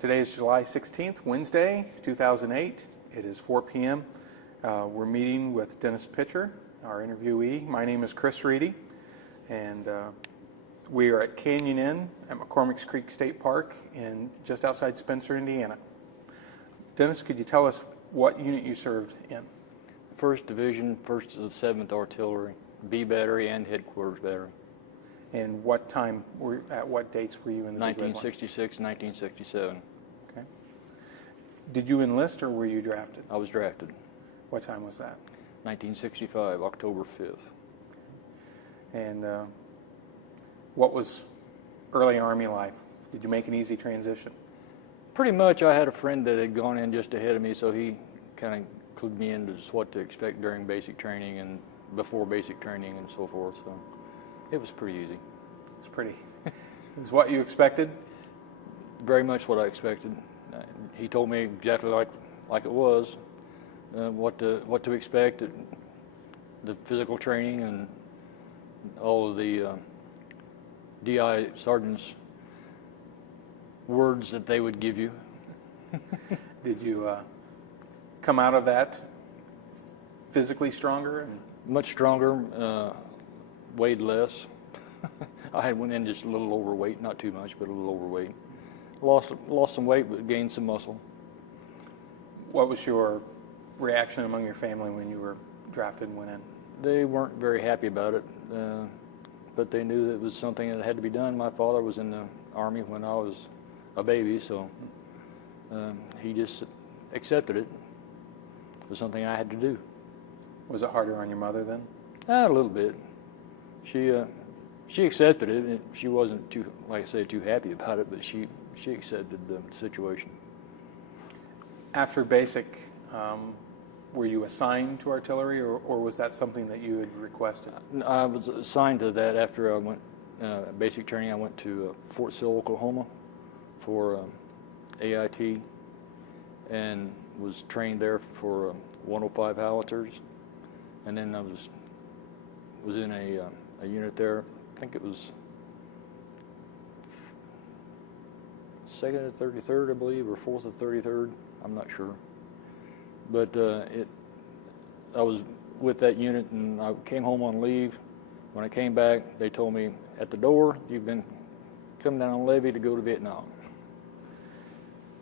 Today is July 16th, Wednesday, 2008. It is 4 p.m. We're meeting with Dennis Pitcher, our interviewee. My name is Chris Reedy, and we are at Canyon Inn at McCormick's Creek State Park just outside Spencer, Indiana. Dennis, could you tell us what unit you served in? First Division, 1st to the 7th Artillery, B Battery and Headquarters Battery. And what time, at what dates were you in the 1966, 1967. Okay. Did you enlist or were you drafted? I was drafted. What time was that? 1965, October 5th. And what was early Army life? Did you make an easy transition? Pretty much. I had a friend that had gone in just ahead of me, so he kind of clued me into just what to expect during basic training and before basic training and so forth. So it was pretty easy. It's pretty. It was what you expected? Very much what I expected. He told me exactly like it was, what to expect, the physical training and all of the DI sergeants' words that they would give you. Did you come out of that physically stronger? Much stronger, weighed less. I went in just a little overweight, not too much, but a little overweight. Lost some weight, but gained some muscle. What was your reaction among your family when you were drafted and went in? They weren't very happy about it, but they knew that it was something that had to be done. My father was in the Army when I was a baby, so he just accepted it. It was something I had to do. Was it harder on your mother then? A little bit. She accepted it. She wasn't too, like I say, too happy about it, but she accepted the situation. After basic, were you assigned to artillery, or was that something that you had requested? I was assigned to that after I went basic training. I went to Fort Sill, Oklahoma, for AIT, and was trained there for 105 howitzers, and then I was in a unit there. I think it was 2nd to 33rd, I believe, or 4th to 33rd. I'm not sure. But I was with that unit, and I came home on leave. When I came back, they told me at the door, "You've been coming down on levy to go to Vietnam."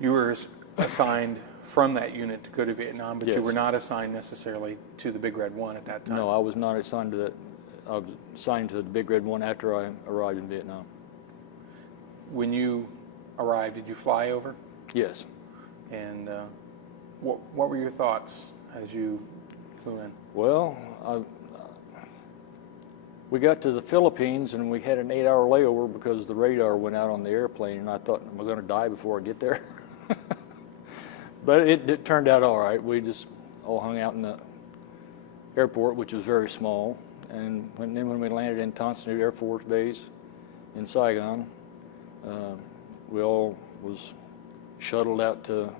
You were assigned from that unit to go to Vietnam, but Yes. You were not assigned necessarily to the Big Red One at that time. No, I was not assigned to that. I was assigned to the Big Red One after I arrived in Vietnam. When you arrived, did you fly over? Yes. And what were your thoughts as you flew in? Well, we got to the Philippines and we had an 8-hour layover because the radar went out on the airplane, and I thought, am I going to die before I get there? But it turned out all right. We just all hung out in the airport, which was very small. And when we landed in Tan Son Nhut Air Force Base in Saigon, we all was shuttled out to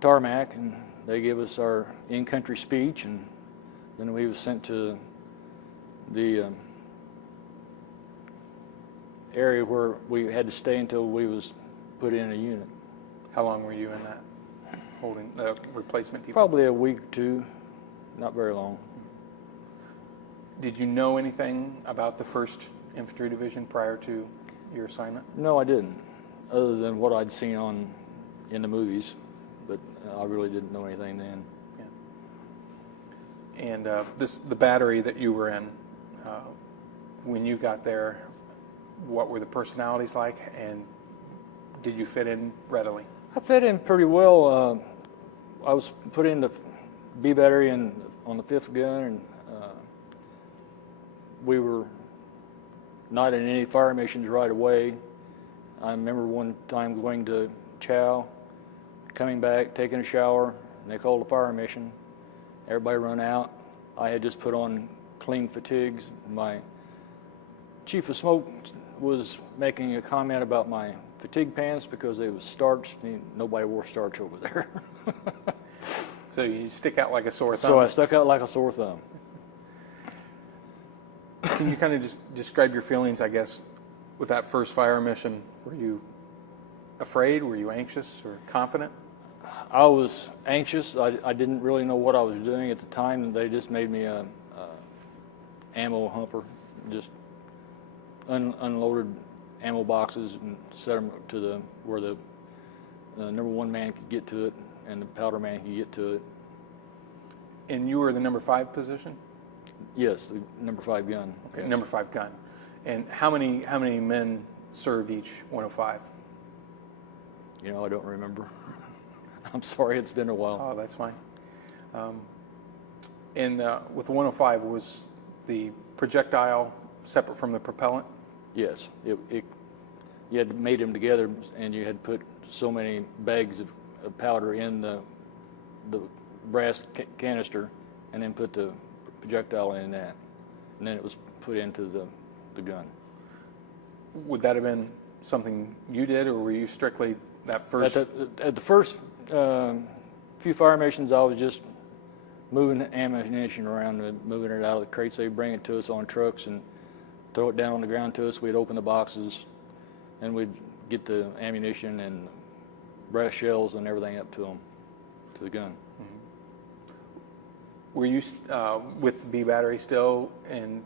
tarmac, and they gave us our in-country speech, and then we was sent to the area where we had to stay until we was put in a unit. How long were you in that, holding replacement depot? Probably a week or two, not very long. Did you know anything about the First Infantry Division prior to your assignment? No, I didn't, other than what I'd seen in the movies, but I really didn't know anything then. Yeah. And the battery that you were in, when you got there, what were the personalities like, and did you fit in readily? I fit in pretty well. I was put in the B battery on the 5th gun, and we were not in any fire missions right away. I remember one time going to Chow, coming back, taking a shower, and they called a fire mission. Everybody run out. I had just put on clean fatigues. My chief of smoke was making a comment about my fatigue pants because they was starched. Nobody wore starch over there. So you stick out like a sore thumb. So I stuck out like a sore thumb. Can you kind of just describe your feelings, I guess, with that first fire mission where you afraid? Were you anxious or confident? I was anxious. I didn't really know what I was doing at the time, and they just made me a ammo humper, just unloaded ammo boxes and set them to where the number one man could get to it and the powder man could get to it. And you were the number 5 position? Yes, the number 5 gun. Okay, Yeah. number 5 gun. And how many men served each 105? You know, I don't remember. I'm sorry, it's been a while. Oh, that's fine. And with the 105, was the projectile separate from the propellant? Yes, you had made them together, and you had put so many bags of powder in the brass canister, and then put the projectile in that, and then it was put into the gun. Would that have been something you did, or were you strictly that first? At the first few fire missions, I was just moving ammunition around and moving it out of the crates. They'd bring it to us on trucks and throw it down on the ground to us. We'd open the boxes, and we'd get the ammunition and brass shells and everything up to them, to the gun. Were you with the B battery still, and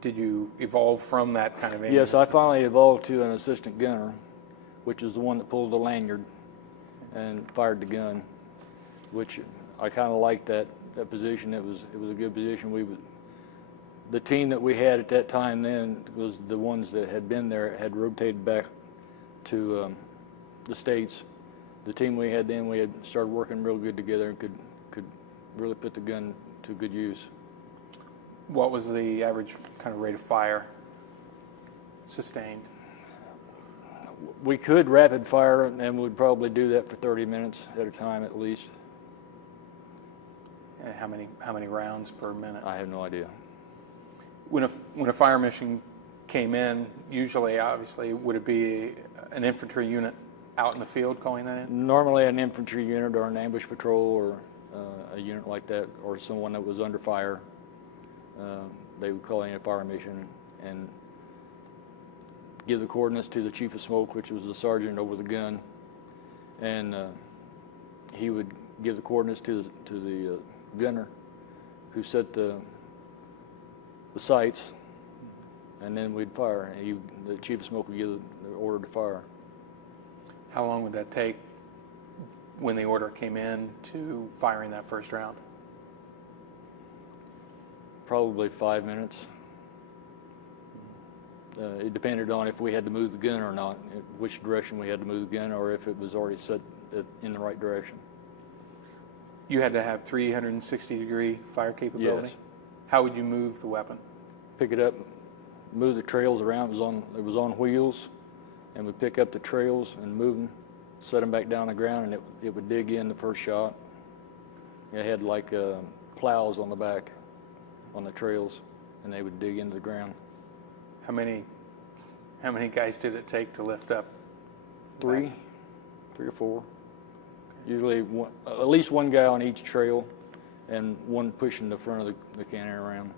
did you evolve from that kind of ammunition? Yes, I finally evolved to an assistant gunner, which is the one that pulled the lanyard and fired the gun, which I kind of liked that position. It was a good position. The team that we had at that time then was the ones that had been there, had rotated back to the States. The team we had then, we had started working real good together and could really put the gun to good use. What was the average kind of rate of fire sustained? We could rapid fire, and we'd probably do that for 30 minutes at a time at least. And how many rounds per minute? I have no idea. When a fire mission came in, usually, obviously, would it be an infantry unit out in the field calling that in? Normally an infantry unit or an ambush patrol or a unit like that, or someone that was under fire. They would call in a fire mission and give the coordinates to the chief of smoke, which was the sergeant over the gun, and he would give the coordinates to the gunner, who set the sights, and then we'd fire. The chief of smoke would give the order to fire. How long would that take when the order came in to firing that first round? Probably 5 minutes. It depended on if we had to move the gun or not, which direction we had to move the gun, or if it was already set in the right direction. You had to have 360-degree fire capability? Yes. How would you move the weapon? Pick it up, move the trails around. It was on wheels, and we'd pick up the trails and move them, set them back down on the ground, and it would dig in the first shot. It had like plows on the back on the trails, and they would dig into the ground. How many guys did it take to lift up? Three or four. Usually at least one guy on each trail, and one pushing the front of the cannon around.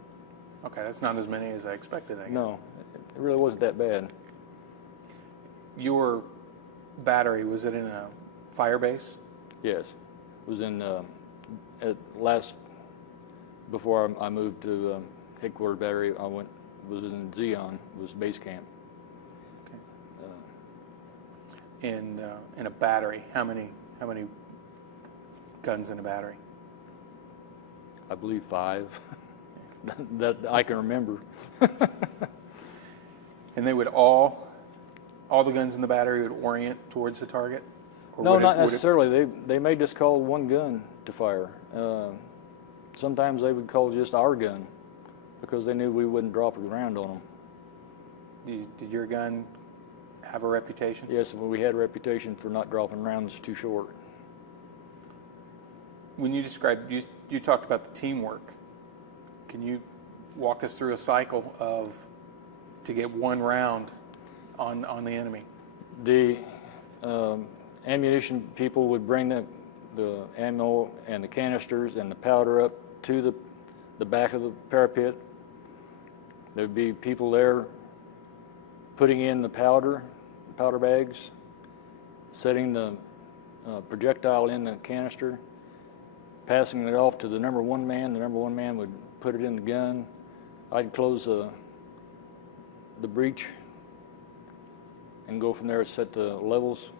Okay, that's not as many as I expected, I guess. No, it really wasn't that bad. Your battery, was it in a fire base? Yes, it was in before I moved to headquarters battery. Was in Zion, was base camp. Okay. In a battery, how many guns in a battery? I believe 5 that I can remember. And they would all the guns in the battery would orient towards the target? Or No, would not would necessarily. They made us call one gun to fire. Sometimes they would call just our gun because they knew we wouldn't drop a round on them. Did your gun have a reputation? Yes, we had a reputation for not dropping rounds too short. When you described, you talked about the teamwork. Can you walk us through a cycle to get one round on the enemy? The ammunition people would bring the ammo and the canisters and the powder up to the back of the parapet. There'd be people there putting in the powder bags, setting the projectile in the canister, passing it off to the number one man. The number one man would put it in the gun. I'd close the breech and go from there, set the levels.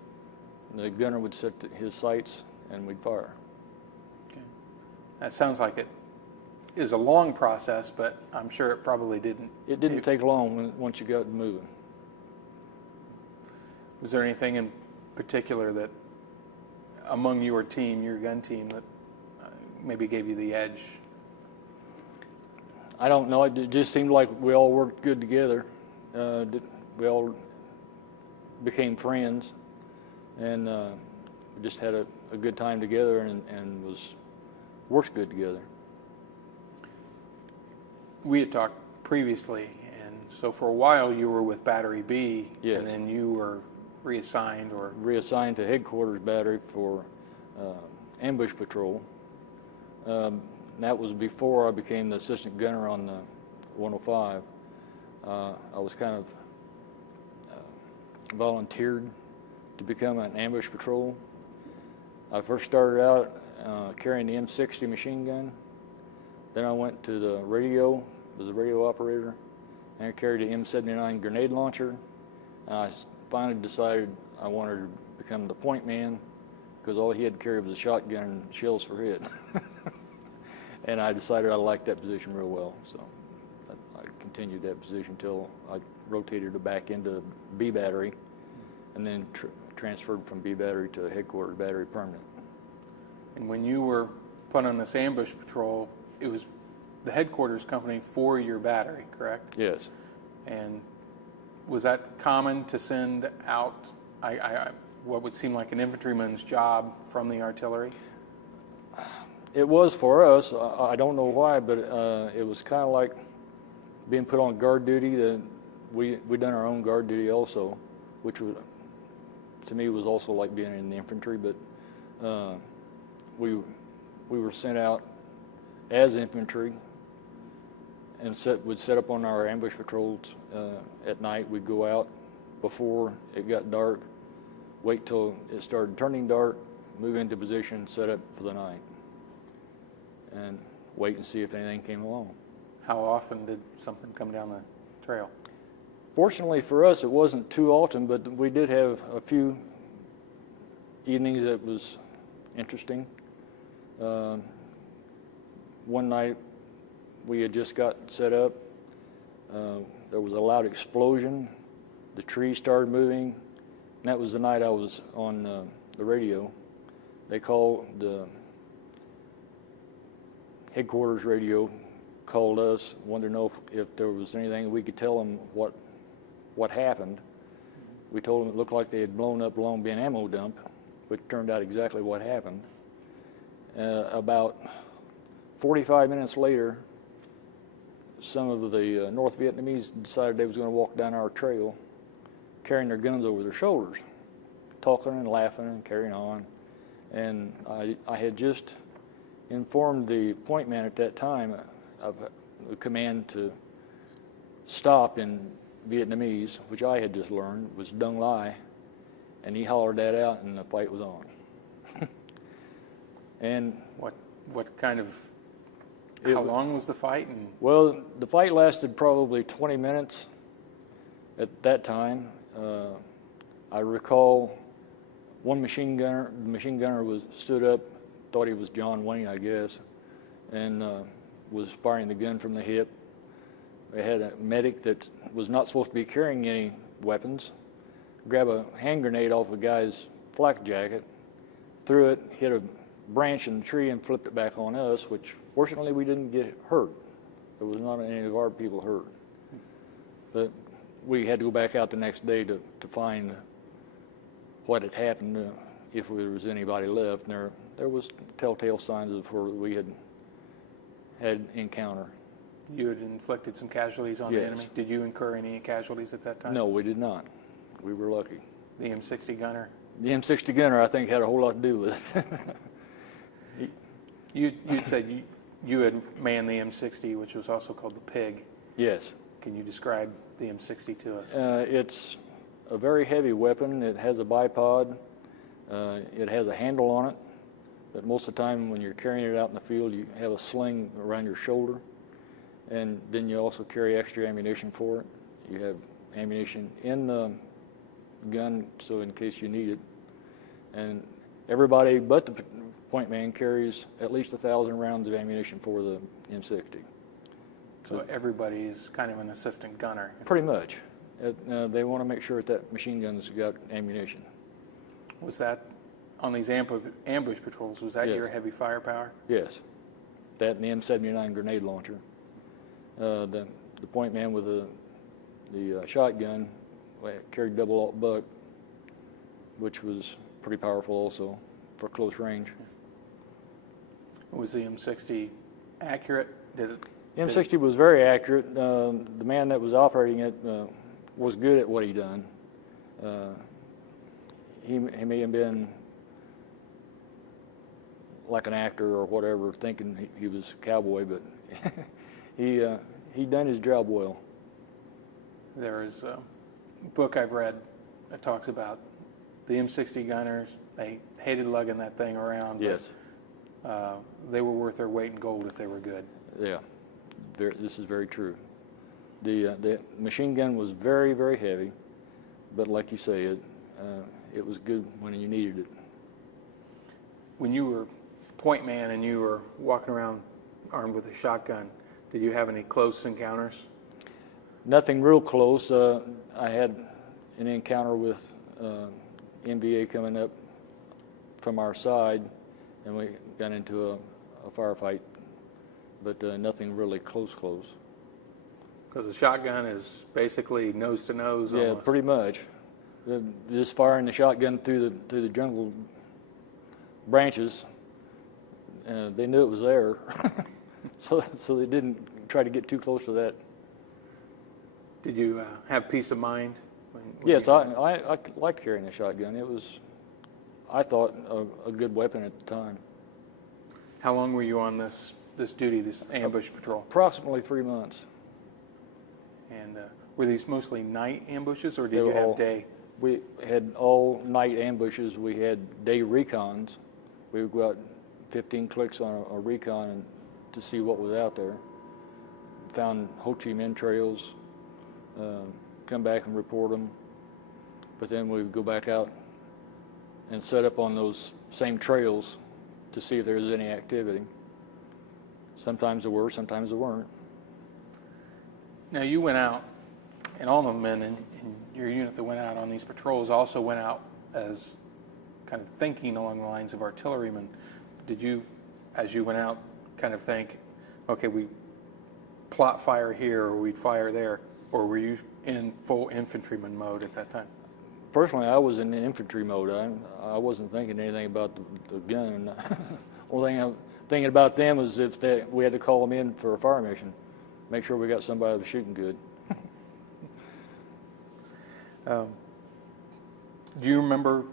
The gunner would set his sights, and we'd fire. Okay. That sounds like it is a long process, but I'm sure it probably didn't. It didn't take long once you got moving. Was there anything in particular that among your team, your gun team, that maybe gave you the edge? I don't know. It just seemed like we all worked good together. We all became friends, and we just had a good time together, and worked good together. We had talked previously, and so for a while you were with Battery B, yes. And then you were reassigned to headquarters battery for ambush patrol. That was before I became the assistant gunner on the 105. I was kind of volunteered to become an ambush patrol. I first started out carrying the M60 machine gun. Then I went to the radio, was a radio operator, and I carried the M79 grenade launcher. And I finally decided I wanted to become the point man, because all he had to carry was a shotgun and shells for head. And I decided I liked that position real well, so I continued that position until I rotated back into B battery, and then transferred from B battery to headquarters battery permanent. And when you were put on this ambush patrol, it was the headquarters company for your battery, correct? Yes. And was that common to send out what would seem like an infantryman's job from the artillery? It was for us. I don't know why, but it was kind of like being put on guard duty. That we done our own guard duty also, which was, to me, was also like being in the infantry. But we were sent out as infantry and would set up on our ambush patrols at night. We'd go out before it got dark, wait till it started turning dark, move into position, set up for the night, and wait and see if anything came along. How often did something come down the trail? Fortunately for us, it wasn't too often, but we did have a few evenings that was interesting. One night we had just got set up. There was a loud explosion. The trees started moving. And that was the night I was on the radio. They called the headquarters radio, called us, wanted to know if there was anything we could tell them what happened. We told them it looked like they had blown up Long Bin ammo dump, which turned out exactly what happened. About 45 minutes later, some of the North Vietnamese decided they was going to walk down our trail carrying their guns over their shoulders, talking and laughing and carrying on. And I had just informed the point man at that time of the command to stop in Vietnamese, which I had just learned was Dung Lai, and he hollered that out, and the fight was on. And what kind of, how long was the fight? Well, the fight lasted probably 20 minutes at that time. I recall one machine gunner, the machine gunner stood up, thought he was John Wayne, I guess, and was firing the gun from the hip. They had a medic that was not supposed to be carrying any weapons, grab a hand grenade off a guy's flak jacket, threw it, hit a branch in the tree and flipped it back on us, which fortunately we didn't get hurt. There was not any of our people hurt. But we had to go back out the next day to find what had happened, if there was anybody left. And there was telltale signs of where we had encounter. You had inflicted some casualties on the enemy. Did you incur any casualties at that time? No, we did not. We were lucky. The M60 gunner? The M60 gunner, I think, had a whole lot to do with it. You'd said you had manned the M60, which was also called the Pig. Yes. Can you describe the M60 to us? It's a very heavy weapon. It has a bipod. It has a handle on it, but most of the time when you're carrying it out in the field, you have a sling around your shoulder, and then you also carry extra ammunition for it. You have ammunition in the gun, so in case you need it. And everybody but the point man carries at least 1,000 rounds of ammunition for the M60. So everybody's kind of an assistant gunner. Pretty much. They want to make sure that machine gun's got ammunition. Was that on these ambush patrols? Was that Yes. your heavy firepower? Yes. That and the M79 grenade launcher. The point man with the shotgun carried double alt buck, which was pretty powerful also for close range. Was the M60 accurate? M60 was very accurate. The man that was operating it was good at what he done. He may have been like an actor or whatever, thinking he was a cowboy, but he done his job well. There is a book I've read that talks about the M60 gunners. They hated lugging that thing around. Yes. But, they were worth their weight in gold if they were good. Yeah, this is very true. The machine gun was very, very heavy, but like you say, it was good when you needed it. When you were point man and you were walking around armed with a shotgun, did you have any close encounters? Nothing real close. I had an encounter with NVA coming up from our side, and we got into a firefight, but nothing really close. Because a shotgun is basically nose to nose. Yeah, almost. pretty much. Just firing the shotgun through the jungle branches, they knew it was there, so they didn't try to get too close to that. Did you have peace of mind? Yes, I like carrying a shotgun. It was, I thought, a good weapon at the time. How long were you on this duty, this ambush patrol? Approximately 3 months. And were these mostly night ambushes, or They did you were have all- day? We had all night ambushes. We had day recons. We would go out 15 clicks on a recon to see what was out there. Found Ho Chi Minh trails, come back and report them. But then we would go back out and set up on those same trails to see if there was any activity. Sometimes there were, sometimes there weren't. Now you went out, and all the men in your unit that went out on these patrols also went out as kind of thinking along the lines of artillerymen. Did you, as you went out, kind of think, okay, we plot fire here or we'd fire there, or were you in full infantryman mode at that time? Personally, I was in infantry mode. I wasn't thinking anything about the gun. Only thing I'm thinking about them was if we had to call them in for a fire mission, make sure we got somebody that was shooting good. Do you remember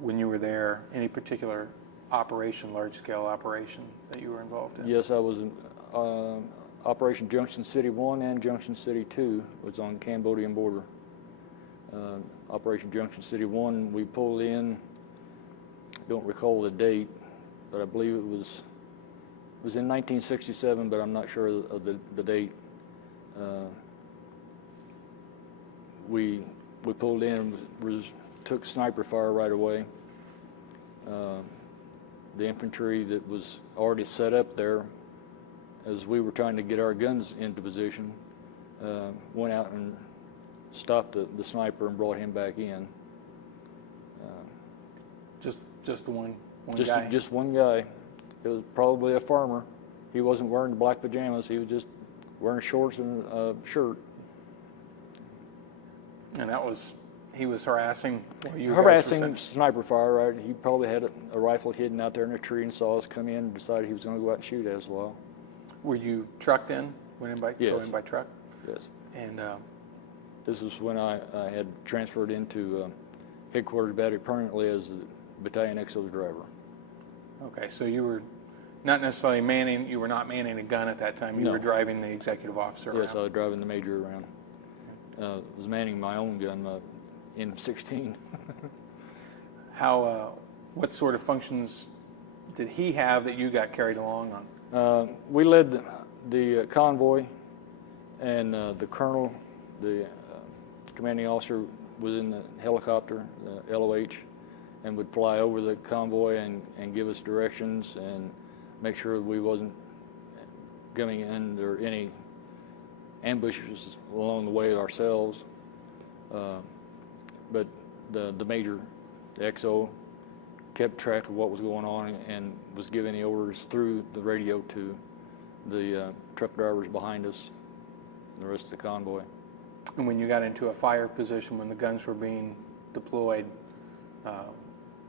when you were there any particular operation, large-scale operation that you were involved in? Yes, I was in Operation Junction City 1 and Junction City 2 was on the Cambodian border. Operation Junction City 1, we pulled in, don't recall the date, but I believe it was in 1967, but I'm not sure of the date. We pulled in, took sniper fire right away. The infantry that was already set up there, as we were trying to get our guns into position, went out and stopped the sniper and brought him back in. Just the one guy? Just one guy. It was probably a farmer. He wasn't wearing the black pajamas. He was just wearing shorts and a shirt. And he was harassing you guys Harassing sniper fire, right? He probably had a rifle hidden out there in a tree and saw us come in and decided he was going to go out and shoot at us a while. Were you trucked in? Yes. Go in by truck? Yes. And This is when I had transferred into headquarters battery permanently as the battalion XO driver. okay, so you were not necessarily you were not manning a gun at that time. You No. were driving the executive officer Yes, I around. was driving the major around. Was manning my own gun, M16. What sort of functions did he have that you got carried along on? We led the convoy, and the colonel, the commanding officer, was in the helicopter, the LOH, and would fly over the convoy and give us directions and make sure we wasn't coming under any ambushes along the way ourselves. But the major, the XO, kept track of what was going on and was giving the orders through the radio to the truck drivers behind us and the rest of the convoy. And when you got into a fire position, when the guns were being deployed,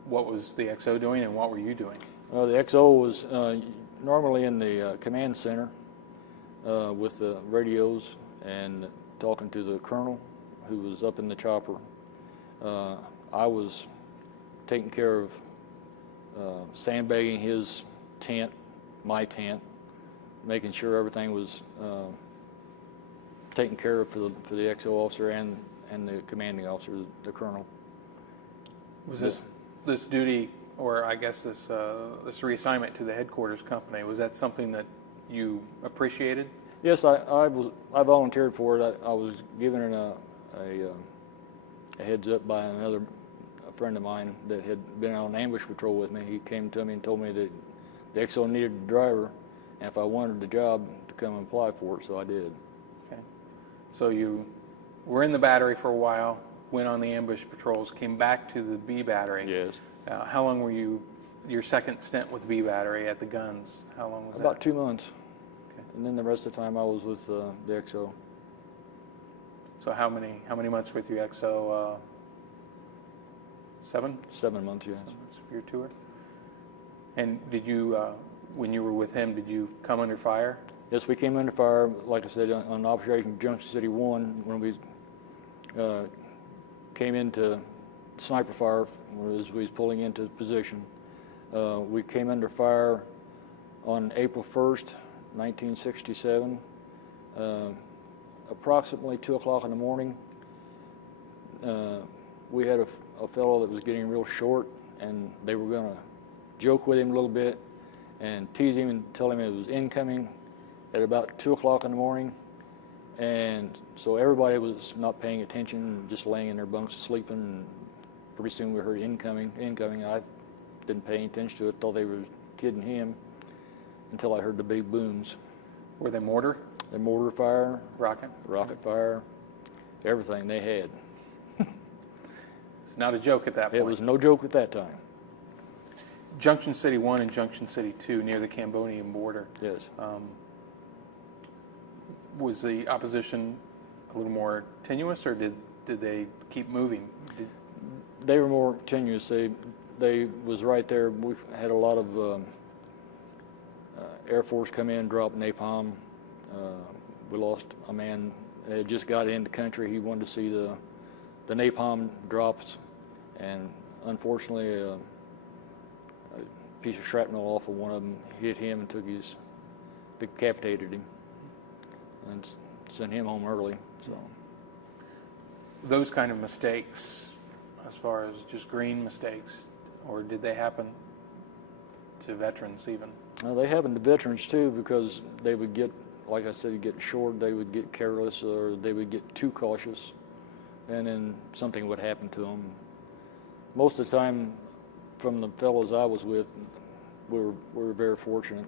what was the XO doing and what were you doing? The XO was normally in the command center with the radios and talking to the colonel who was up in the chopper. I was taking care of sandbagging his tent, my tent, making sure everything was taken care of for the XO officer and the commanding officer, the colonel. Was this duty, or I guess this reassignment to the headquarters company, was that something that you appreciated? Yes, I volunteered for it. I was given a heads up by a friend of mine that had been on ambush patrol with me. He came to me and told me that the XO needed a driver, and if I wanted the job, to come and apply for it, so I did. Okay. So you were in the battery for a while, went on the ambush patrols, came back to the B battery. Yes. How long were you, your second stint with B battery at the guns, how long was that? About 2 months. Okay. And then the rest of the time I was with the XO. So how many months with your XO? 7? 7 months, yes. 7 months for your tour. And did you, when you were with him, did you come under fire? Yes, we came under fire, like I said, on Operation Junction City 1, when we came into sniper fire as we was pulling into position. We came under fire on April 1st, 1967, approximately 2 o'clock in the morning. We had a fellow that was getting real short, and they were going to joke with him a little bit and tease him and tell him it was incoming at about 2 o'clock in the morning. And so everybody was not paying attention, just laying in their bunks sleeping, and pretty soon we heard incoming. I didn't pay any attention to it, thought they were kidding him, until I heard the big booms. Were they mortar? The mortar fire, Rocket? rocket fire, everything they had. It's not a joke at that point. It was no joke at that time. Junction City 1 and Junction City 2 near the Cambodian border. Yes. Was the opposition a little more tenuous, or did they keep moving? They were more tenuous. They was right there. We had a lot of Air Force come in, drop napalm. We lost a man that had just got into the country. He wanted to see the napalm drops, and unfortunately a piece of shrapnel off of one of them hit him and decapitated him and sent him home early. So Those kind of mistakes, as far as just green mistakes, or did they happen to veterans even? they happened to veterans too, because they would get, like I said, get short, they would get careless, or they would get too cautious, and then something would happen to them. Most of the time, from the fellows I was with, we were very fortunate.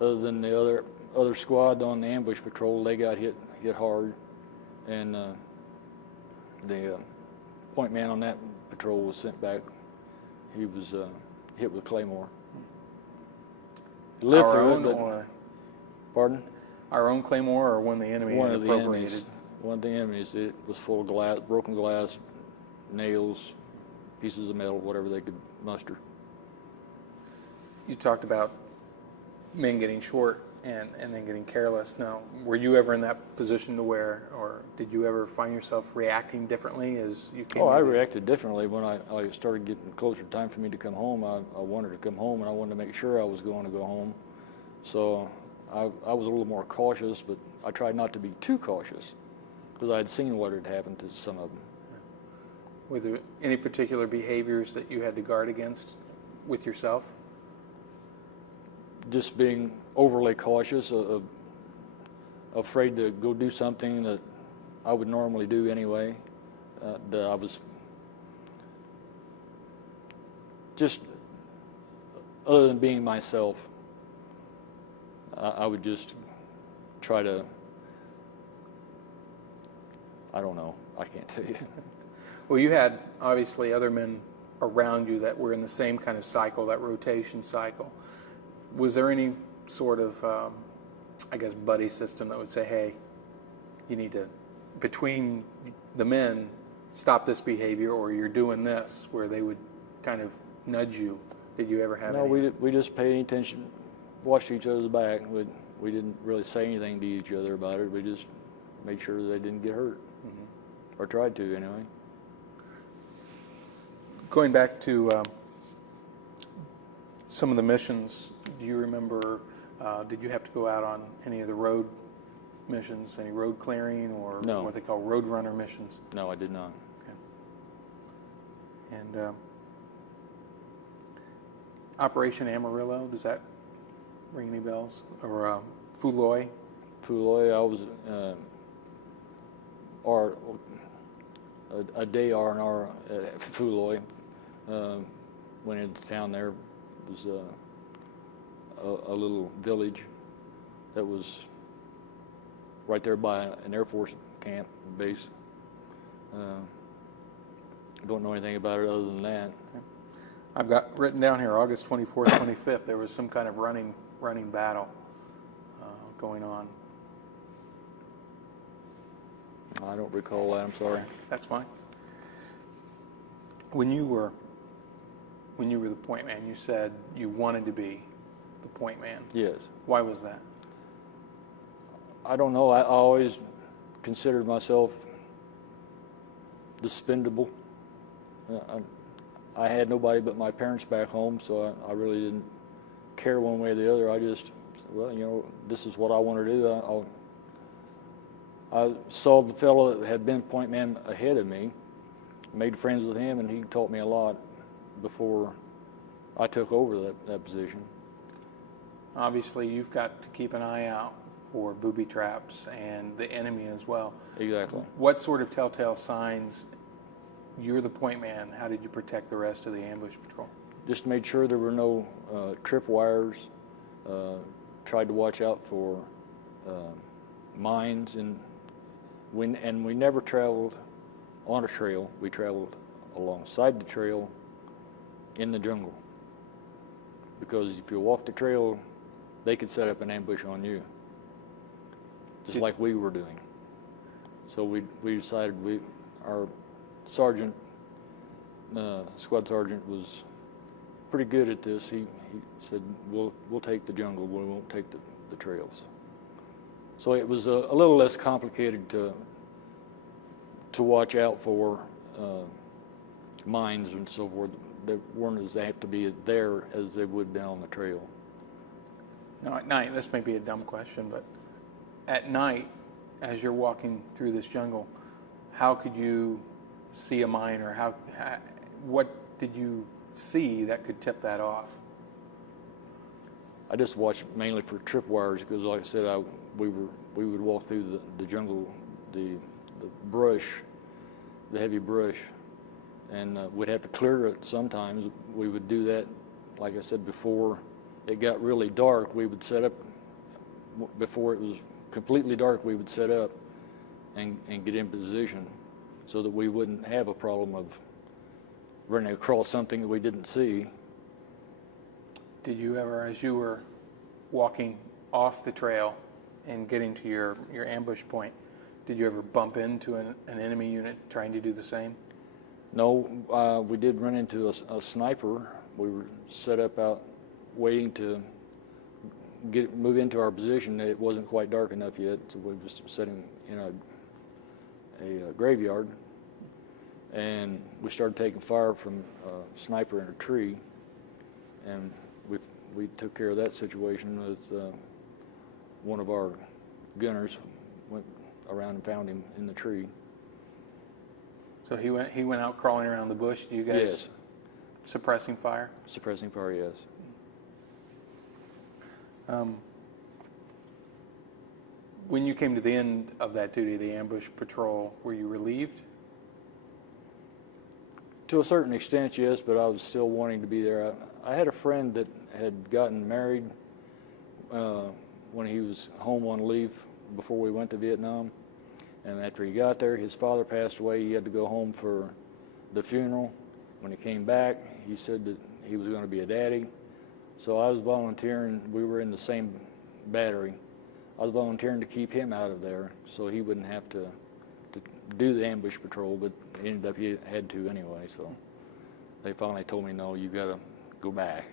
Other than the other squad on the ambush patrol, they got hit hard, and the point man on that patrol was sent back. He was hit with claymore. He lived Our through own, it, but, or pardon? our own claymore, or one the enemy One had of the appropriated? enemies. One of the enemies. It was full of glass, broken glass, nails, pieces of metal, whatever they could muster. You talked about men getting short and then getting careless. Now, were you ever in that position to where, or did you ever find yourself reacting differently as you came? Oh, I reacted differently when I started getting closer to time for me to come home. I wanted to come home, and I wanted to make sure I was going to go home. So I was a little more cautious, but I tried not to be too cautious, because I had seen what had happened to some of them. Were there any particular behaviors that you had to guard against with yourself? Just being overly cautious, afraid to go do something that I would normally do anyway. That I was just, other than being myself, I would just try to, I don't know, I can't tell you. Well, you had obviously other men around you that were in the same kind of cycle, that rotation cycle. Was there any sort of, I guess, buddy system that would say, hey, you need to, between the men, stop this behavior, or you're doing this, where they would kind of nudge you? Did you ever have No, any? we just paid any attention, watched each other's back. We didn't really say anything to each other about it. We just made sure they didn't get hurt, or tried to anyway. Going back to some of the missions, do you remember, did you have to go out on any of the road missions, any road clearing, or No. what they call road runner missions? No, I did not. Okay. And Operation Amarillo, does that ring any bells? Or Fuloy? Fuloy, I was a day R&R at Fuloy. Went into town there. It was a little village that was right there by an Air Force camp base. Don't know anything about it other than that. Okay. I've got written down here August 24th, 25th, there was some kind of running battle going on. I don't recall that, I'm sorry. That's fine. When you were the point man, you said you wanted to be the point man. Yes. Why was that? I don't know. I always considered myself dispendable. I had nobody but my parents back home, so I really didn't care one way or the other. I just, well, you know, this is what I want to do. I saw the fellow that had been point man ahead of me, made friends with him, and he taught me a lot before I took over that position. Obviously, you've got to keep an eye out for booby traps and the enemy as well. Exactly. What sort of telltale signs? You're the point man. How did you protect the rest of the ambush patrol? Just made sure there were no trip wires. Tried to watch out for mines, and we never traveled on a trail. We traveled alongside the trail in the jungle, because if you walk the trail, they could set up an ambush on you, just like we were doing. So we decided our sergeant, squad sergeant, was pretty good at this. He said, we'll take the jungle, we won't take the trails. So it was a little less complicated to watch out for mines and so forth. They weren't as apt to be there as they would be on the trail. Now, at night, this may be a dumb question, but at night, as you're walking through this jungle, how could you see a mine, or what did you see that could tip that off? I just watched mainly for tripwires, because, like I said, we would walk through the jungle, the brush, the heavy brush, and we'd have to clear it sometimes. We would do that, like I said, before it got really dark. We would set up, before it was completely dark, we would set up and get in position so that we wouldn't have a problem of running across something that we didn't see. Did you ever, as you were walking off the trail and getting to your ambush point, did you ever bump into an enemy unit trying to do the same? No, we did run into a sniper. We were set up out waiting to move into our position. It wasn't quite dark enough yet, so we were sitting in a graveyard, and we started taking fire from a sniper in a tree, and we took care of that situation with one of our gunners went around and found him in the tree. So he went out crawling around the bush. You guys Yes. suppressing fire? Suppressing fire, yes. When you came to the end of that duty, the ambush patrol, were you relieved? To a certain extent, yes, but I was still wanting to be there. I had a friend that had gotten married when he was home on leave before we went to Vietnam. And after he got there, his father passed away. He had to go home for the funeral. When he came back, he said that he was going to be a daddy. So I was volunteering. We were in the same battery. I was volunteering to keep him out of there so he wouldn't have to do the ambush patrol, but it ended up he had to anyway. So they finally told me, no, you got to go back.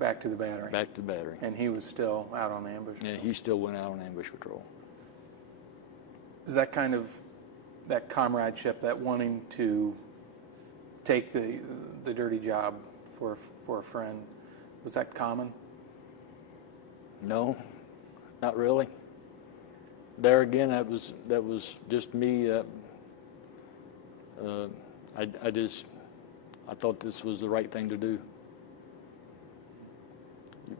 Back to the battery? Back to the battery. And he was still out on ambush? And he still went out on ambush patrol. Is that kind of, that comradeship, that wanting to take the dirty job for a friend, was that common? No, not really. There again, that was just me. I thought this was the right thing to do.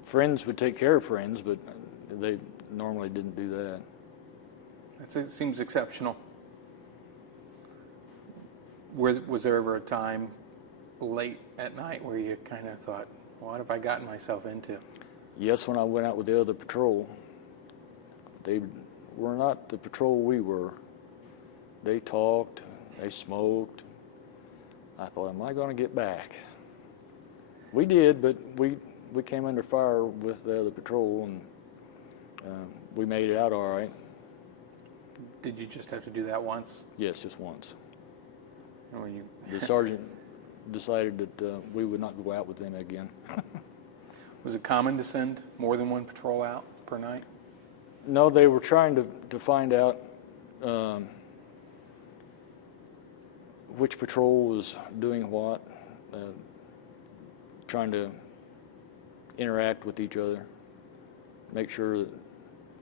Friends would take care of friends, but they normally didn't do that. It seems exceptional. Was there ever a time late at night where you kind of thought, what have I gotten myself into? Yes, when I went out with the other patrol, they were not the patrol we were. They talked, they smoked. I thought, am I going to get back? We did, but we came under fire with the other patrol, and we made it out all right. Did you just have to do that once? Yes, just once. Or you... The sergeant decided that we would not go out with them again. Was it common to send more than one patrol out per night? No, they were trying to find out which patrol was doing what, trying to interact with each other, make sure that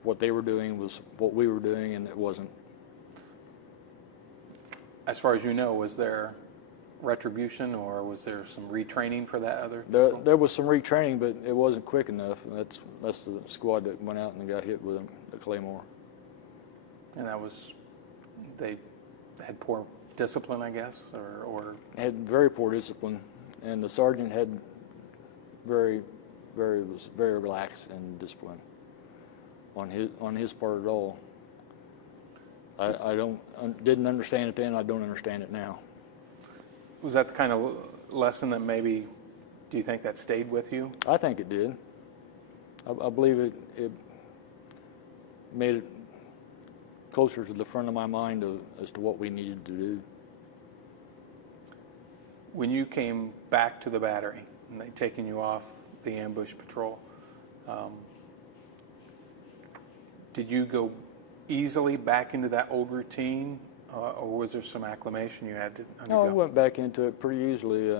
what they were doing was what we were doing and it wasn't. As far as you know, was there retribution or was there some retraining for that other? There was some retraining, but it wasn't quick enough. And that's the squad that went out and got hit with the Claymore. And that was, they had poor discipline, I guess, or Had very poor discipline, and the sergeant had was very relaxed in discipline on his part at all. I didn't understand it then. I don't understand it now. Was that the kind of lesson that maybe, do you think that stayed with you? I think it did. I believe it made it closer to the front of my mind as to what we needed to do. When you came back to the battery and they'd taken you off the ambush patrol, did you go easily back into that old routine, or was there some acclimation you had to undergo? No, I went back into it pretty easily.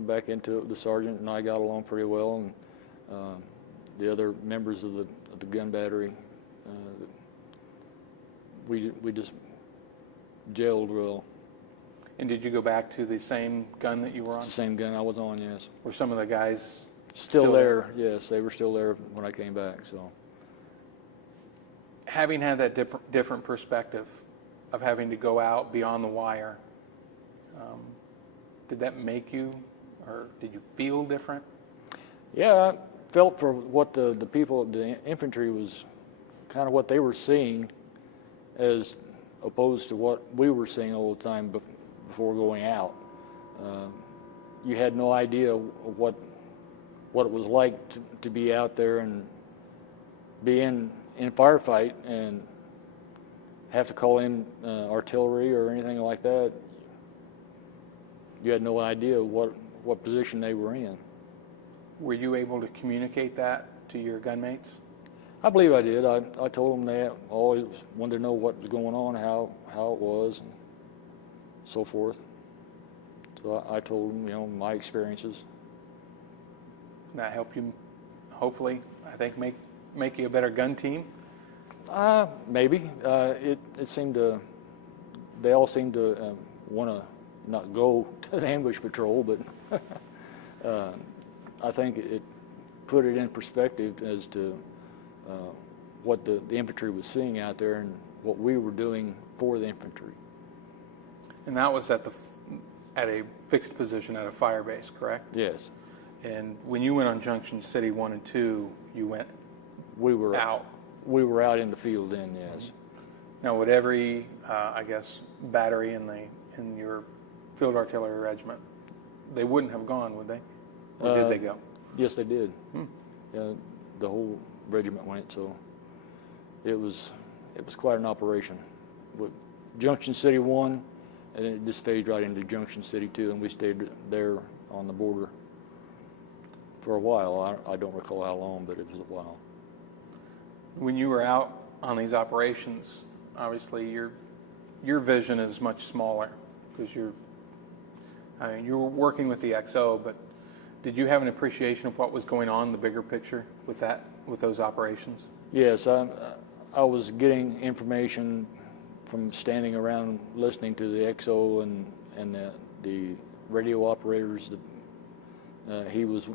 Back into it, the sergeant and I got along pretty well, and the other members of the gun battery, we just gelled well. And did you go back to the same gun that you were on? It's the same gun I was on, yes. Were some of the guys Still there? Yes, they were still there when I came back. So, having had that different perspective of having to go out beyond the wire, did that make you, or did you feel different? yeah, I felt for what the people, the infantry was kind of what they were seeing as opposed to what we were seeing all the time before going out. You had no idea what it was like to be out there and be in a firefight and have to call in artillery or anything like that. You had no idea what position they were in. Were you able to communicate that to your gunmates? I believe I did. I told them they always wanted to know what was going on, how it was, and so forth. So I told them, my experiences. That helped you, hopefully, I think, make you a better gun team? Maybe. It seemed to. They all seemed to want to not go to the ambush patrol, but I think it put it in perspective as to what the infantry was seeing out there and what we were doing for the infantry. And that was at a fixed position at a fire base, correct? Yes. And when you went on Junction City 1 and 2, you went out. We were out in the field then, yes. Now, would every, I guess, battery in your field artillery regiment, they wouldn't have gone, would they? Or did they go? Yes, they did. Yeah, the whole regiment went, so it was quite an operation. With Junction City 1, and it just phased right into Junction City 2, and we stayed there on the border for a while. I don't recall how long, but it was a while. When you were out on these operations, obviously your vision is much smaller because you're working with the XO, but did you have an appreciation of what was going on, the bigger picture with those operations? Yes, I was getting information from standing around listening to the XO and the radio operators that he was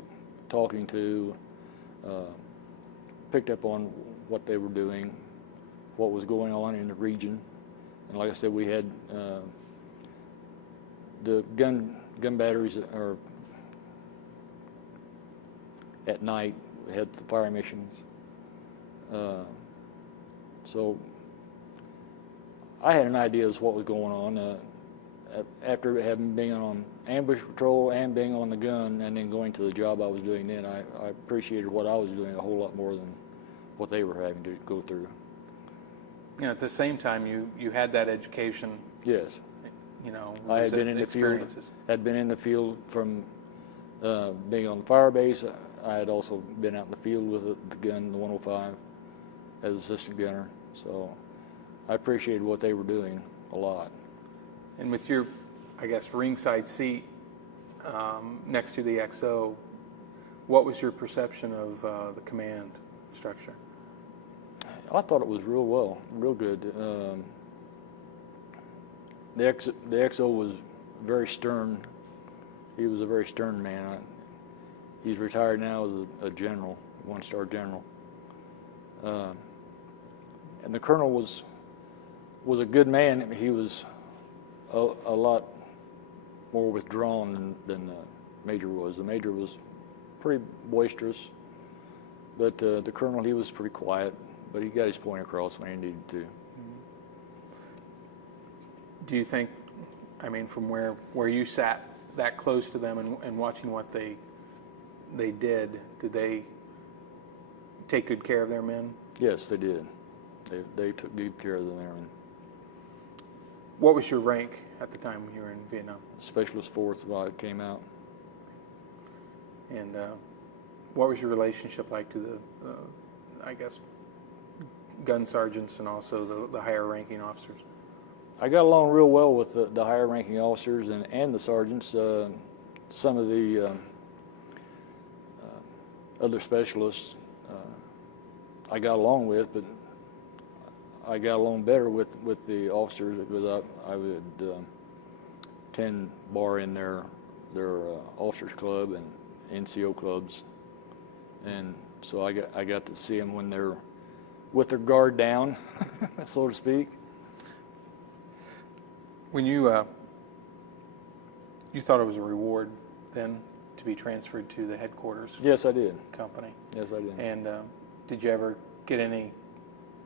talking to, picked up on what they were doing, what was going on in the region. And like I said, we had the gun batteries are at night. We had the fire missions. So I had an idea of what was going on. After having been on ambush patrol and being on the gun and then going to the job I was doing then, I appreciated what I was doing a whole lot more than what they were having to go through. You know, at the same time, you had that education. Yes. You know, I had been in the field. Had been in the field from being on the fire base. I had also been out in the field with the gun, the 105, as assistant gunner. So I appreciated what they were doing a lot. And with your, I guess, ringside seat next to the XO, what was your perception of the command structure? I thought it was real good. The XO was very stern. He was a very stern man. He's retired now as a general, one-star general. And the colonel was a good man. He was a lot more withdrawn than the major was. The major was pretty boisterous, but the colonel, he was pretty quiet, but he got his point across when he needed to. Do you think, I mean, from where you sat that close to them and watching what they did they take good care of their men? Yes, they did. They took good care of their men. What was your rank at the time when you were in Vietnam? Specialist Fourth while it came out. And what was your relationship like to the, I guess, gun sergeants and also the higher ranking officers? I got along real well with the higher ranking officers and the sergeants. Some of the other specialists I got along with, but I got along better with the officers because I would attend bar in their officers club and NCO clubs, and so I got to see them when they're with their guard down, so to speak. When you thought it was a reward then to be transferred to the headquarters? Yes, I did. Company. Yes, I did. And did you ever get any,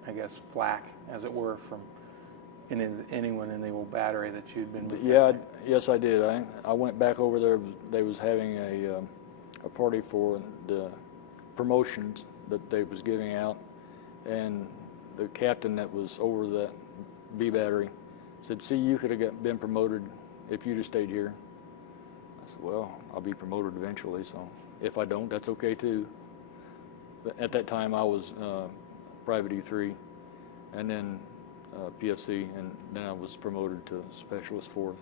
I guess, flack, as it were, from anyone in the old battery that you'd been with? Yes, I did. I went back over there. They was having a party for the promotions that they was giving out, and the captain that was over that B battery said, "See, you could have been promoted if you'd have stayed here." I said, "Well, I'll be promoted eventually, so if I don't, that's okay too." But at that time, I was Private E3, and then PFC, and then I was promoted to Specialist Fourth.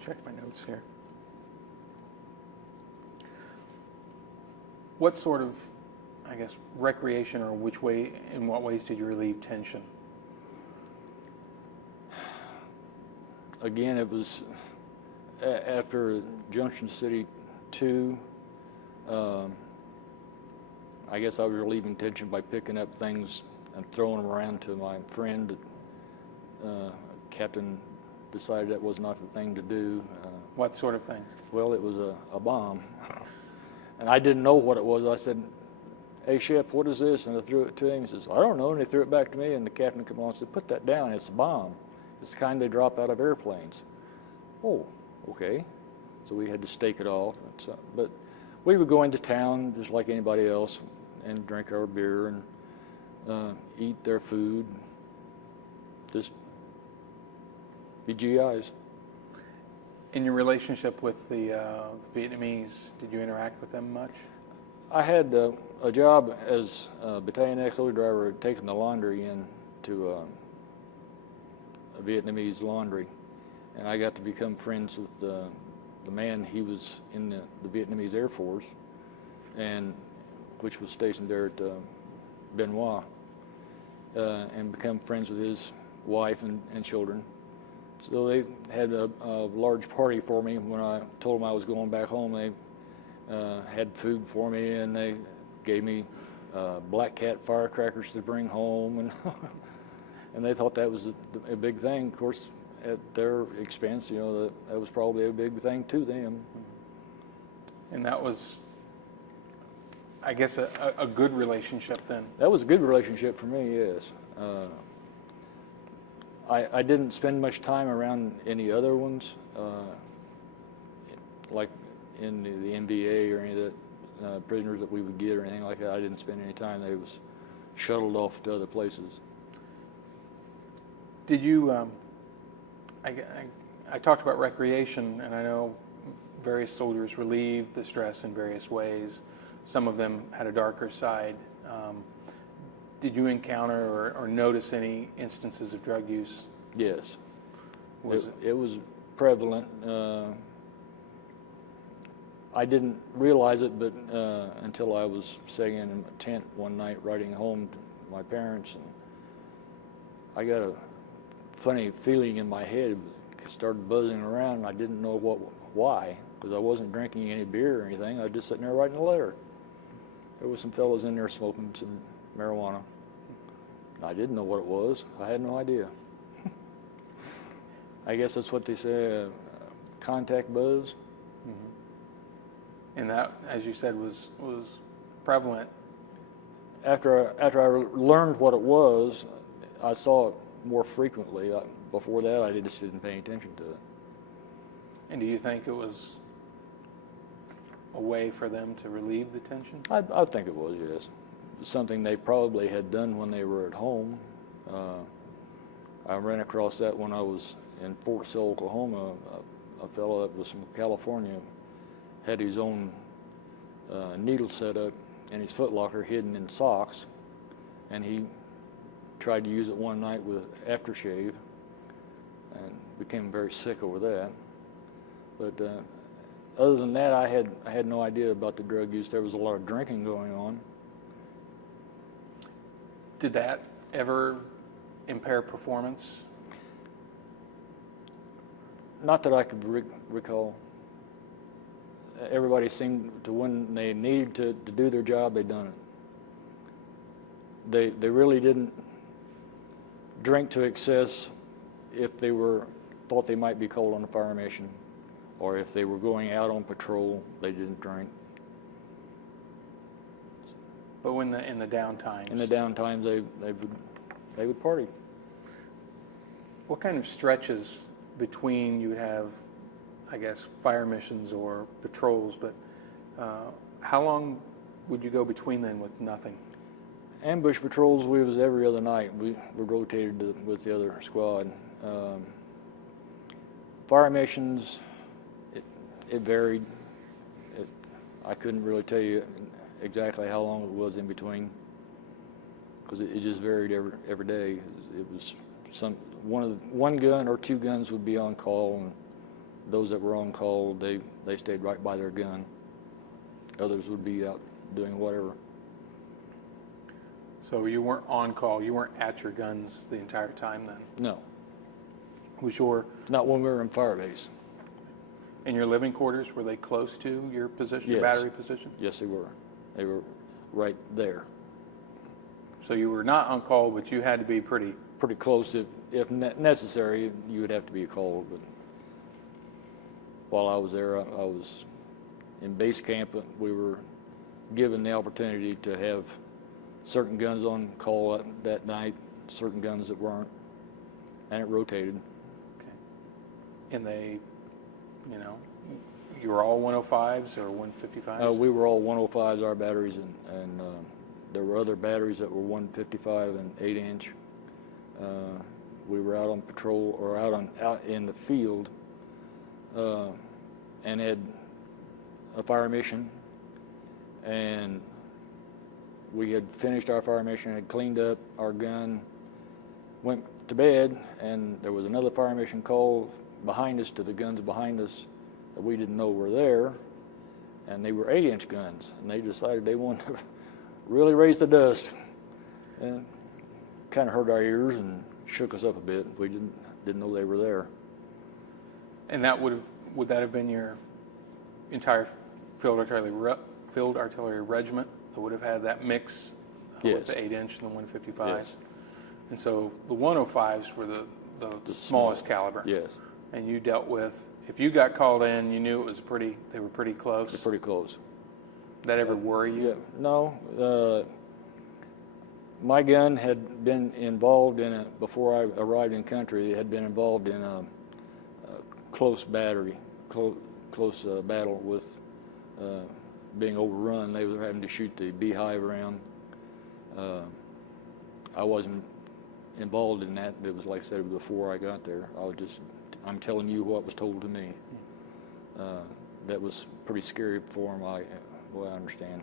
Check my notes here. What sort of, I guess, recreation or in what ways did you relieve tension? again, it was after Junction City 2. I guess I was relieving tension by picking up things and throwing them around to my friend. Captain decided that was not the thing to do. What sort of things? Well, it was a bomb. And I didn't know what it was. I said, "Hey, Shep, what is this?" And I threw it to him. He says, "I don't know." And he threw it back to me, and the captain came along and said, "Put that down. It's a bomb. It's the kind they drop out of airplanes." Oh, okay. So we had to stake it off. But we would go into town just like anybody else and drink our beer and eat their food. Just be GIs. In your relationship with the Vietnamese, did you interact with them much? I had a job as a battalion auxiliary driver, taking the laundry in to a Vietnamese laundry, and I got to become friends with the man. He was in the Vietnamese Air Force, and which was stationed there at Benoit, and become friends with his wife and children. So they had a large party for me when I told them I was going back home. They had food for me, and they gave me black cat firecrackers to bring home, and and they thought that was a big thing. Of course, at their expense, you know, that was probably a big thing to them. And that was, I guess, a good relationship then. That was a good relationship for me, yes. I didn't spend much time around any other ones, like in the MVA or any of the prisoners that we would get or anything like that. I didn't spend any time. They was shuttled off to other places. Did you, I talked about recreation, and I know various soldiers relieved the stress in various ways. Some of them had a darker side. Did you encounter or notice any instances of drug use? Yes. It was prevalent. I didn't realize it, but until I was sitting in a tent one night writing home to my parents, and I got a funny feeling in my head. It started buzzing around, and I didn't know why, because I wasn't drinking any beer or anything. I was just sitting there writing a letter. There was some fellows in there smoking some marijuana. I didn't know what it was. I had no idea. I guess that's what they say, contact buzz. And that, as you said, was prevalent. After I learned what it was, I saw it more frequently. Before that, I just didn't pay attention to it. And do you think it was a way for them to relieve the tension? I think it was, yes. Something they probably had done when they were at home. I ran across that when I was in Fort Sill, Oklahoma. A fellow that was from California had his own needle set up in his footlocker, hidden in socks, and he tried to use it one night with aftershave and became very sick over that. But other than that, I had no idea about the drug use. There was a lot of drinking going on. Did that ever impair performance? Not that I could recall. Everybody seemed to, when they needed to do their job, they done it. They really didn't drink to excess if they thought they might be called on a fire mission, or if they were going out on patrol, they didn't drink. But when in the downtimes? In the downtimes, they would party. What kind of stretches between you would have, I guess, fire missions or patrols, but how long would you go between them with nothing? Ambush patrols, we was every other night. We rotated with the other squad. Fire missions, it varied. I couldn't really tell you exactly how long it was in between, because it just varied every day. It was one gun or two guns would be on call, and those that were on call, they stayed right by their gun. Others would be out doing whatever. So you weren't on call, you weren't at your guns the entire time then? No. Was your Not when we were in fire base. and your living quarters, were they close to your position, your Yes. battery position? Yes, they were. They were right there. So you were not on call, but you had to be pretty. Pretty close. If necessary, you would have to be called. But while I was there, I was in base camp. We were given the opportunity to have certain guns on call that night, certain guns that weren't, and it rotated. Okay. And they, you know, you were all 105s or 155s? We were all 105s, our batteries, and there were other batteries that were 155 and 8-inch. We were out on patrol or out in the field and had a fire mission, and we had finished our fire mission, had cleaned up our gun, went to bed, and there was another fire mission call behind us to the guns behind us that we didn't know were there, and they were 8-inch guns, and they decided they wanted to really raise the dust, and kind of hurt our ears and shook us up a bit. We didn't know they were there. And that would that have been your entire field artillery regiment that would have had that mix with Yes. the 8-inch and the 155s? Yes. And so the 105s were the smallest caliber. Yes, And you dealt with, if you got called in, you knew it was they were pretty close. they're pretty close. That ever worry you? Yeah, no. My gun had been involved in it before I arrived in country. It had been involved in a close battle with being overrun. They were having to shoot the beehive around. I wasn't involved in that. It was, like I said, before I got there. I'm telling you what was told to me. That was pretty scary for them, I understand.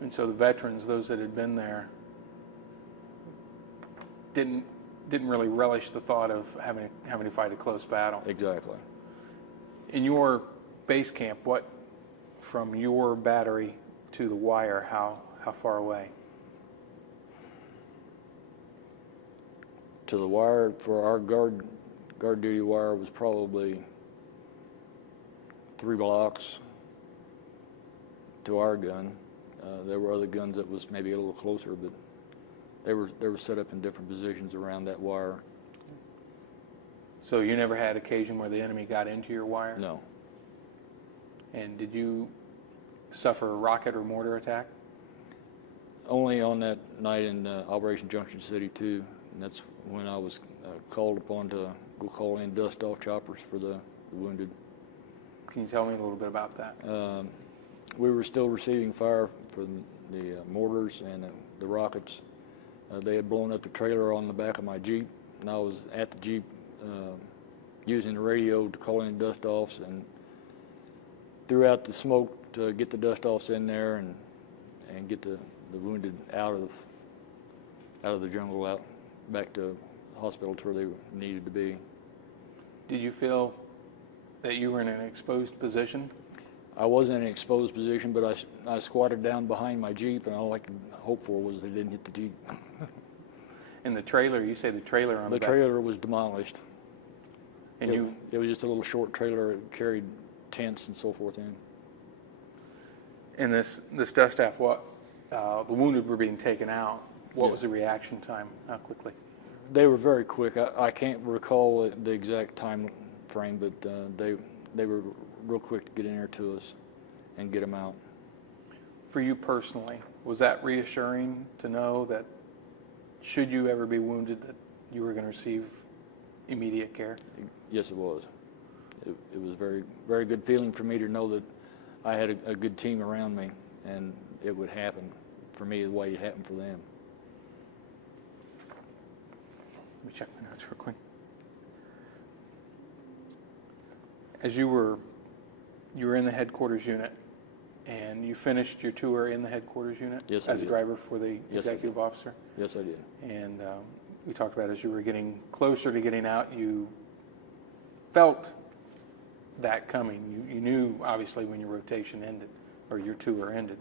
And so the veterans, those that had been there, didn't really relish the thought of having to fight a close battle. Exactly. In your base camp, what from your battery to the wire, how far away? To the wire for our guard duty wire was probably 3 blocks to our gun. There were other guns that was maybe a little closer, but they were set up in different positions around that wire. So you never had occasion where the enemy got into your wire? No. And did you suffer a rocket or mortar attack? Only on that night in Operation Junction City 2, and that's when I was called upon to go call in dust-off choppers for the wounded. Can you tell me a little bit about that? We were still receiving fire from the mortars and the rockets. They had blown up the trailer on the back of my Jeep, and I was at the Jeep using the radio to call in dust-offs and threw out the smoke to get the dust-offs in there and get the wounded out of the jungle, out back to the hospital to where they needed to be. Did you feel that you were in an exposed position? I was in an exposed position, but I squatted down behind my Jeep, and all I could hope for was they didn't hit the Jeep. And the trailer, you say the trailer on the back? The trailer was demolished. And It was just a little short trailer. It carried tents and so forth in. And this dust-off, the wounded were being taken out. What Yeah. was the reaction time? How quickly? They were very quick. I can't recall the exact time frame, but they were real quick to get in there to us and get them out. For you personally, was that reassuring to know that should you ever be wounded, that you were going to receive immediate care? Yes, it was. It was very, very good feeling for me to know that I had a good team around me, and it would happen for me the way it happened for them. Let me check my notes real quick. As you were in the headquarters unit, and you finished your tour in the headquarters unit Yes, I as a did. driver for the Yes, I executive officer. Yes, I did. And we talked about as you were getting closer to getting out, you felt that coming. You knew, obviously, when your rotation ended or your tour ended.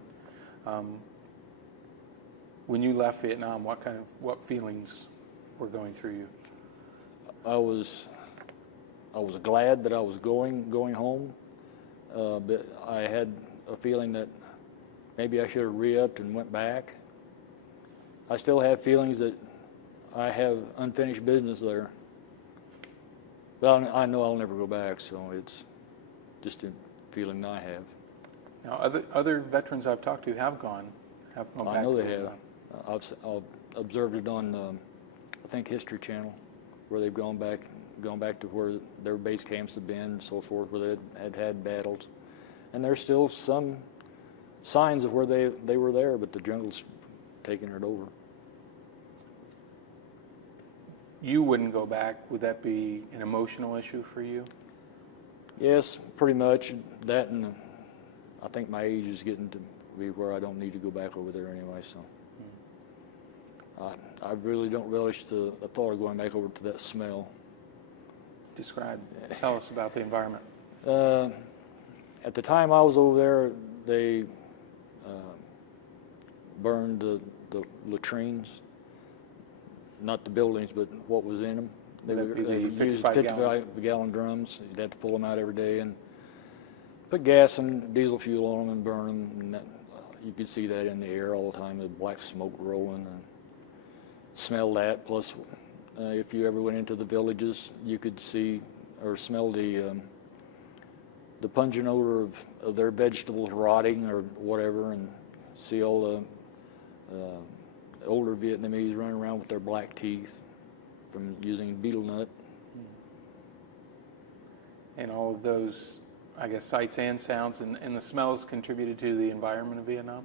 When you left Vietnam, what feelings were going through you? I was was glad that I was going home, but I had a feeling that maybe I should have re-upped and went back. I still have feelings that I have unfinished business there. But I know I'll never go back, so it's just a feeling I have. Now, other veterans I've talked to have gone back. I know they have. I've observed it on, I think, History Channel, where they've gone back to where their base camps have been and so forth, where they had battles. And there's still some signs of where they were there, but the jungle's taking it over. You wouldn't go back. Would that be an emotional issue for you? Yes, pretty much. That, and I think my age is getting to be where I don't need to go back over there anyway. So I really don't relish the thought of going back over to that smell. Tell us about the environment. At the time I was over there, they burned the latrines. Not the buildings, but what was in them. They used 55-gallon drums. You'd have to pull them out every day and put gas and diesel fuel on them and burn them. And that, you could see that in the air all the time, the black smoke rolling, and smell that. Plus, if you ever went into the villages, you could see or smell the pungent odor of their vegetables rotting or whatever, and see all the older Vietnamese running around with their black teeth from using betel nut. And all of those, I guess, sights and sounds and the smells contributed to the environment of Vietnam?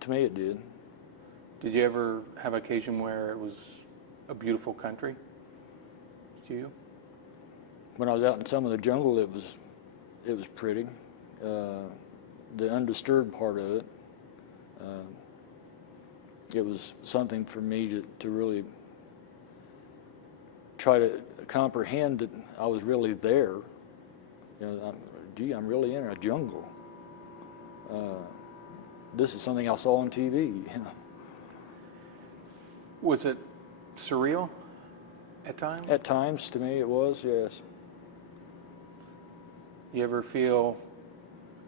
To me, it did. Did you ever have occasion where it was a beautiful country to you? When I was out in some of the jungle, it was pretty. The undisturbed part of it, it was something for me to really try to comprehend that I was really there. You know, I'm really in a jungle. This is something I saw on TV. You know. Was it surreal at times? At times, to me, it was, yes. You ever feel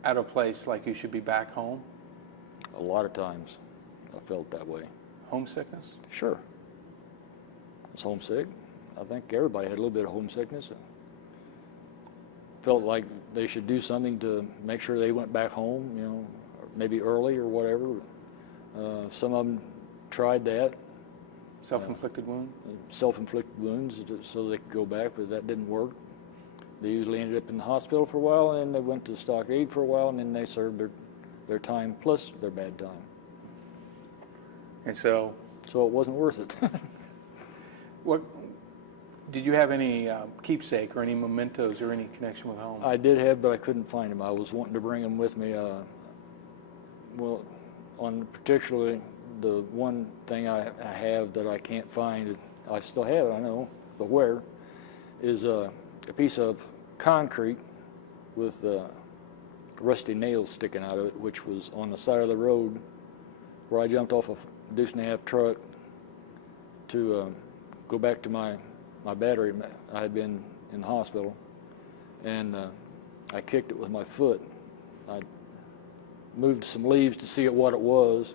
out of place, like you should be back home? A lot of times I felt that way. Homesickness? Sure. I was homesick. I think everybody had a little bit of homesickness. Felt like they should do something to make sure they went back home, you know, maybe early or whatever. Some of them tried that. Self-inflicted wound? Self-inflicted wounds so they could go back, but that didn't work. They usually ended up in the hospital for a while, and then they went to the stockade for a while, and then they served their time plus their bad time. And so it wasn't worth it. What did you have any keepsake or any mementos or any connection with home? I did have, but I couldn't find them. I was wanting to bring them with me. Well, on particularly the one thing I have that I can't find, I still have it, I know, but where, is a piece of concrete with rusty nails sticking out of it, which was on the side of the road where I jumped off a deuce-and-a-half truck to go back to my battery. I had been in the hospital, and I kicked it with my foot. I moved some leaves to see what it was,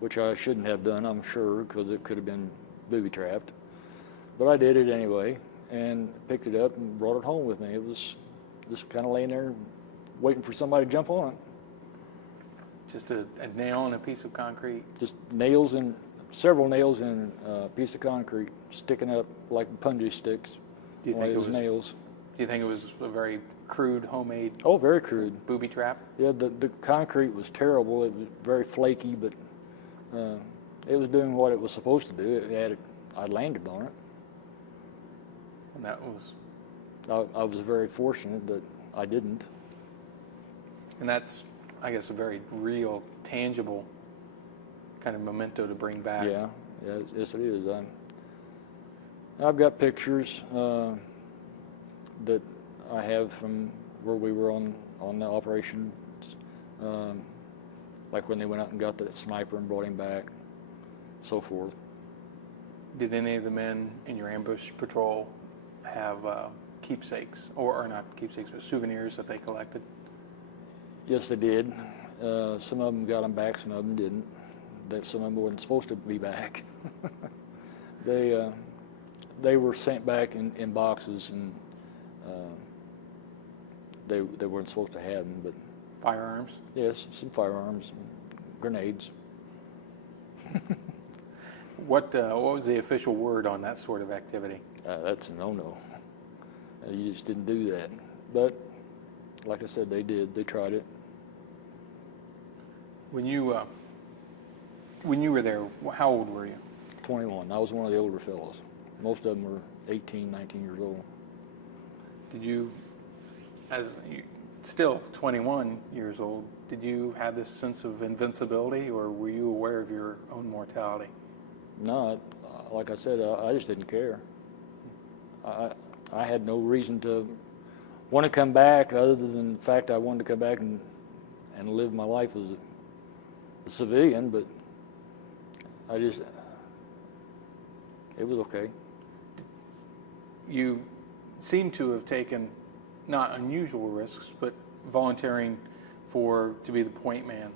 which I shouldn't have done, I'm sure, because it could have been booby-trapped. But I did it anyway, and picked it up and brought it home with me. It was just kind of laying there waiting for somebody to jump on it. Just a nail and a piece of concrete? Just nails and several nails in a piece of concrete sticking up like punji sticks. Do you think it was nails? Do you think it was a very crude, homemade? Oh, very crude. Booby trap? Yeah, the concrete was terrible. It was very flaky, but it was doing what it was supposed to do. I landed on it. And that was? I was very fortunate that I didn't. And that's, I guess, a very real, tangible kind of memento to bring back. Yeah, yes it is. I've got pictures that I have from where we were on the operations, like when they went out and got that sniper and brought him back, so forth. Did any of the men in your ambush patrol have keepsakes, or not keepsakes, but souvenirs that they collected? Yes, they did. Some of them got them back, some of them didn't. Some of them weren't supposed to be back. They were sent back in boxes, and they weren't supposed to have them. But Firearms? yes, some firearms, grenades. What was the official word on that sort of activity? That's a no-no. You just didn't do that. But like I said, they did. They tried it. When you were there, how old were you? 21. I was one of the older fellows. Most of them were 18, 19 years old. Did you, as you, still 21 years old, did you have this sense of invincibility, or were you aware of your own mortality? No, like I said, I just didn't care. I had no reason to want to come back other than the fact I wanted to come back and live my life as a civilian, but it was okay. You seem to have taken not unusual risks, but volunteering to be the point man.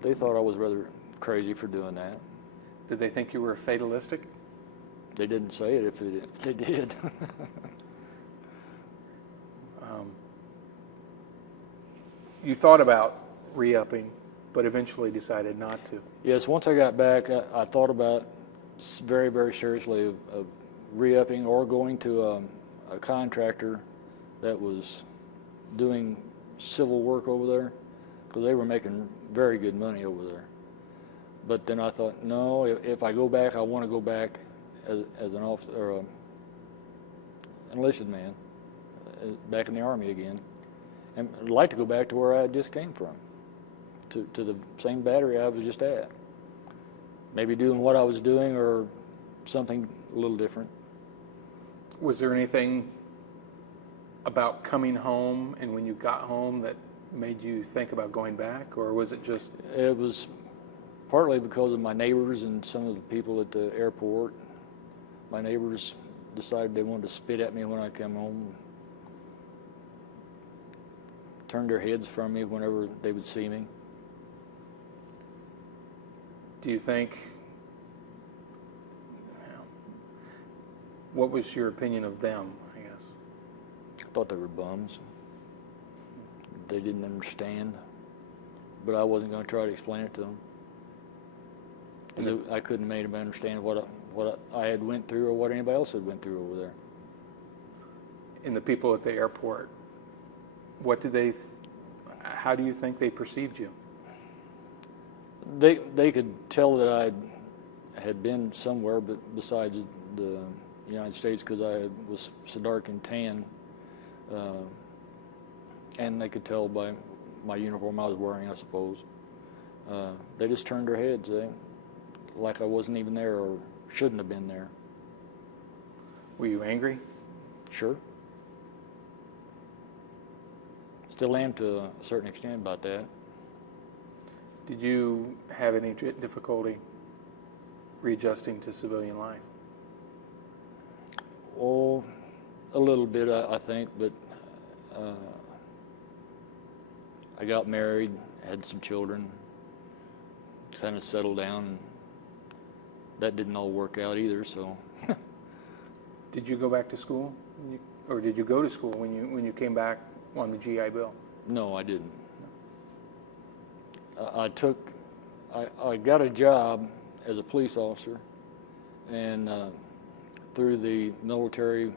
They thought I was rather crazy for doing that. Did they think you were fatalistic? They didn't say it if they did. You thought about re-upping, but eventually decided not to. Yes, once I got back, I thought about very, very seriously of re-upping or going to a contractor that was doing civil work over there, because they were making very good money over there. But then I thought, no, if I go back, I want to go back as an officer or an enlisted man, back in the Army again. And I'd like to go back to where I just came from, to the same battery I was just at. Maybe doing what I was doing or something a little different. Was there anything about coming home and when you got home that made you think about going back, or was it just... It was partly because of my neighbors and some of the people at the airport. My neighbors decided they wanted to spit at me when I came home, turned their heads from me whenever they would see me. Do you think... What was your opinion of them, I guess? I thought they were bums. They didn't understand, but I wasn't going to try to explain it to them. I couldn't make them understand what I had went through or what anybody else had went through over there. And the people at the airport, how do you think they perceived you? They could tell that I had been somewhere, but besides the United States, because I was so dark and tan, and they could tell by my uniform I was wearing, I suppose. They just turned their heads, like I wasn't even there or shouldn't have been there. Were you angry? Sure. Still am to a certain extent about that. Did you have any difficulty readjusting to civilian life? Oh, a little bit, I think, but I got married, had some children, kind of settled down, and that didn't all work out either, so. Did you go back to school? Or did you go to school when you came back on the GI Bill? No, I didn't. I got a job as a police officer, and through the military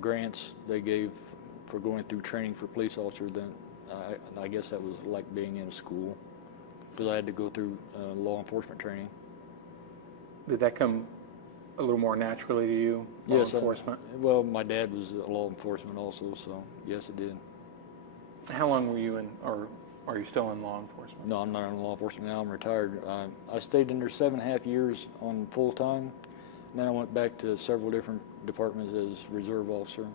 grants they gave for going through training for police officers, then I guess that was like being in a school, because I had to go through law enforcement training. Did that come a little more naturally to you, law yes, enforcement? Well, my dad was law enforcement also, so yes, it did. How long were you in, or are you still in law enforcement? No, I'm not in law enforcement now. I'm retired. I stayed in there 7.5 years on full time. Then I went back to several different departments as reserve officer.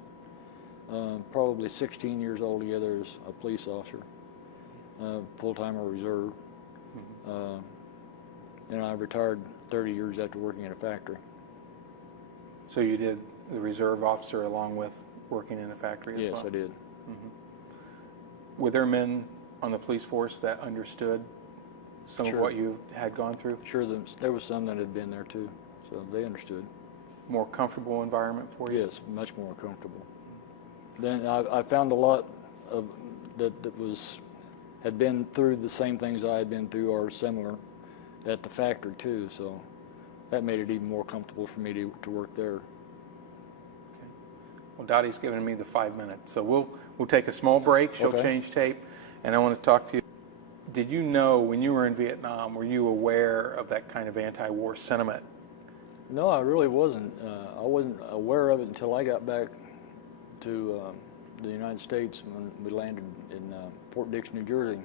Probably 16 years altogether as a police officer, full time or reserve. Then I retired 30 years after working at a factory. So you did the reserve officer along with working in a factory as well? Yes, I did. Were there men on the police force that understood some of Sure. what you had gone through? Sure, there was some that had been there too, so they understood. More comfortable environment for you? Yes, much more comfortable. Then I found a lot of that had been through the same things I had been through or similar at the factory too, so that made it even more comfortable for me to work there. Well, Dottie's given me the 5 minutes, so we'll take a small break. She'll Okay. change tape, and I want to talk to you. Did you know when you were in Vietnam, were you aware of that kind of anti-war sentiment? No, I really wasn't. I wasn't aware of it until I got back to the United States when we landed in Fort Dix, New Jersey.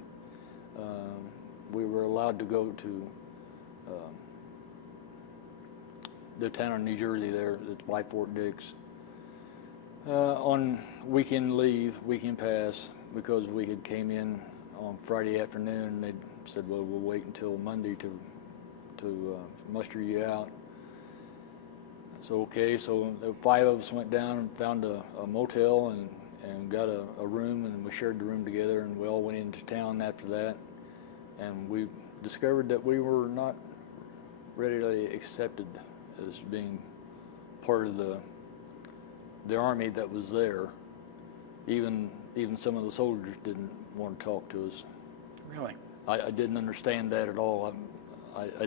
We were allowed to go to the town of New Jersey there, that's by Fort Dix, on weekend leave, weekend pass, because we had came in on Friday afternoon, and they said, well, we'll wait until Monday to muster you out. So okay, so the 5 of us went down and found a motel and got a room, and we shared the room together, and we all went into town after that, and we discovered that we were not readily accepted as being part of the army that was there. Even some of the soldiers didn't want to talk to us. Really? I didn't understand that at all. I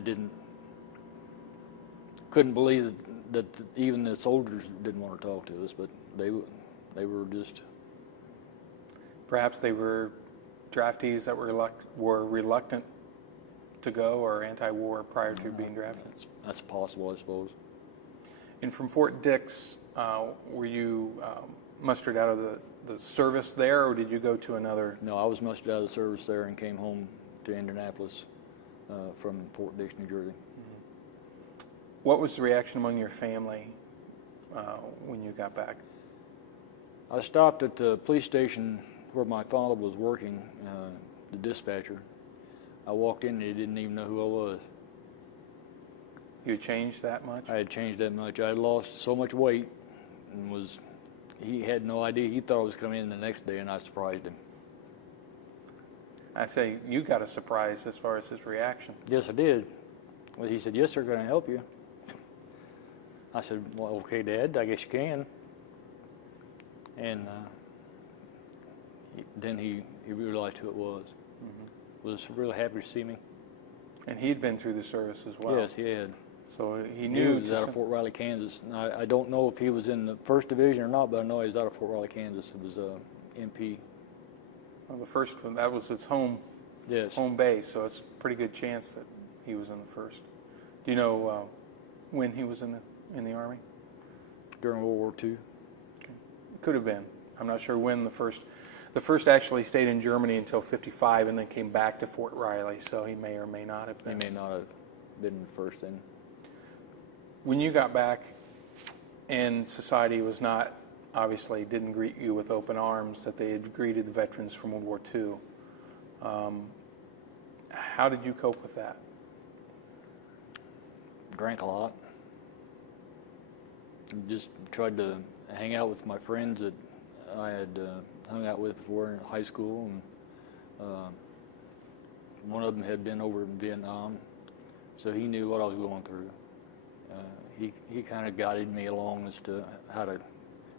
couldn't believe that even the soldiers didn't want to talk to us, but they were just. Perhaps they were draftees that were reluctant to go, or anti-war prior to being drafted. That's possible, I suppose. And from Fort Dix, were you mustered out of the service there, or did you go to another? No, I was mustered out of the service there and came home to Indianapolis from Fort Dix, New Jersey. What was the reaction among your family when you got back? I stopped at the police station where my father was working, the dispatcher. I walked in and he didn't even know who I was. You had changed that much? I had changed that much. I had lost so much weight and he had no idea. He thought I was coming in the next day, and I surprised him. I say you got a surprise as far as his reaction. Yes, I did. Well, he said, yes, sir, can I help you? I said, well, okay, Dad, I guess you can. And then he realized who it was. Was really happy to see me. And he'd been through the service as well. Yes, he had. So he He knew. was out of Fort Riley, Kansas. And I don't know if he was in the First Division or not, but I know he was out of Fort Riley, Kansas. It was MP. Well, the first one, that was its home base, so it's a pretty good chance that he was in the first. Do you know when he was in the Army? During World War II. Could have been. I'm not sure when the first actually stayed in Germany until 55 and then came back to Fort Riley, so he may or may not have been. He may not have been in the first then. When you got back and society was not, obviously didn't greet you with open arms that they had greeted the veterans from World War II, how did you cope with that? Drank a lot. Just tried to hang out with my friends that I had hung out with before in high school, and one of them had been over in Vietnam, so he knew what I was going through. He kind of guided me along as to how to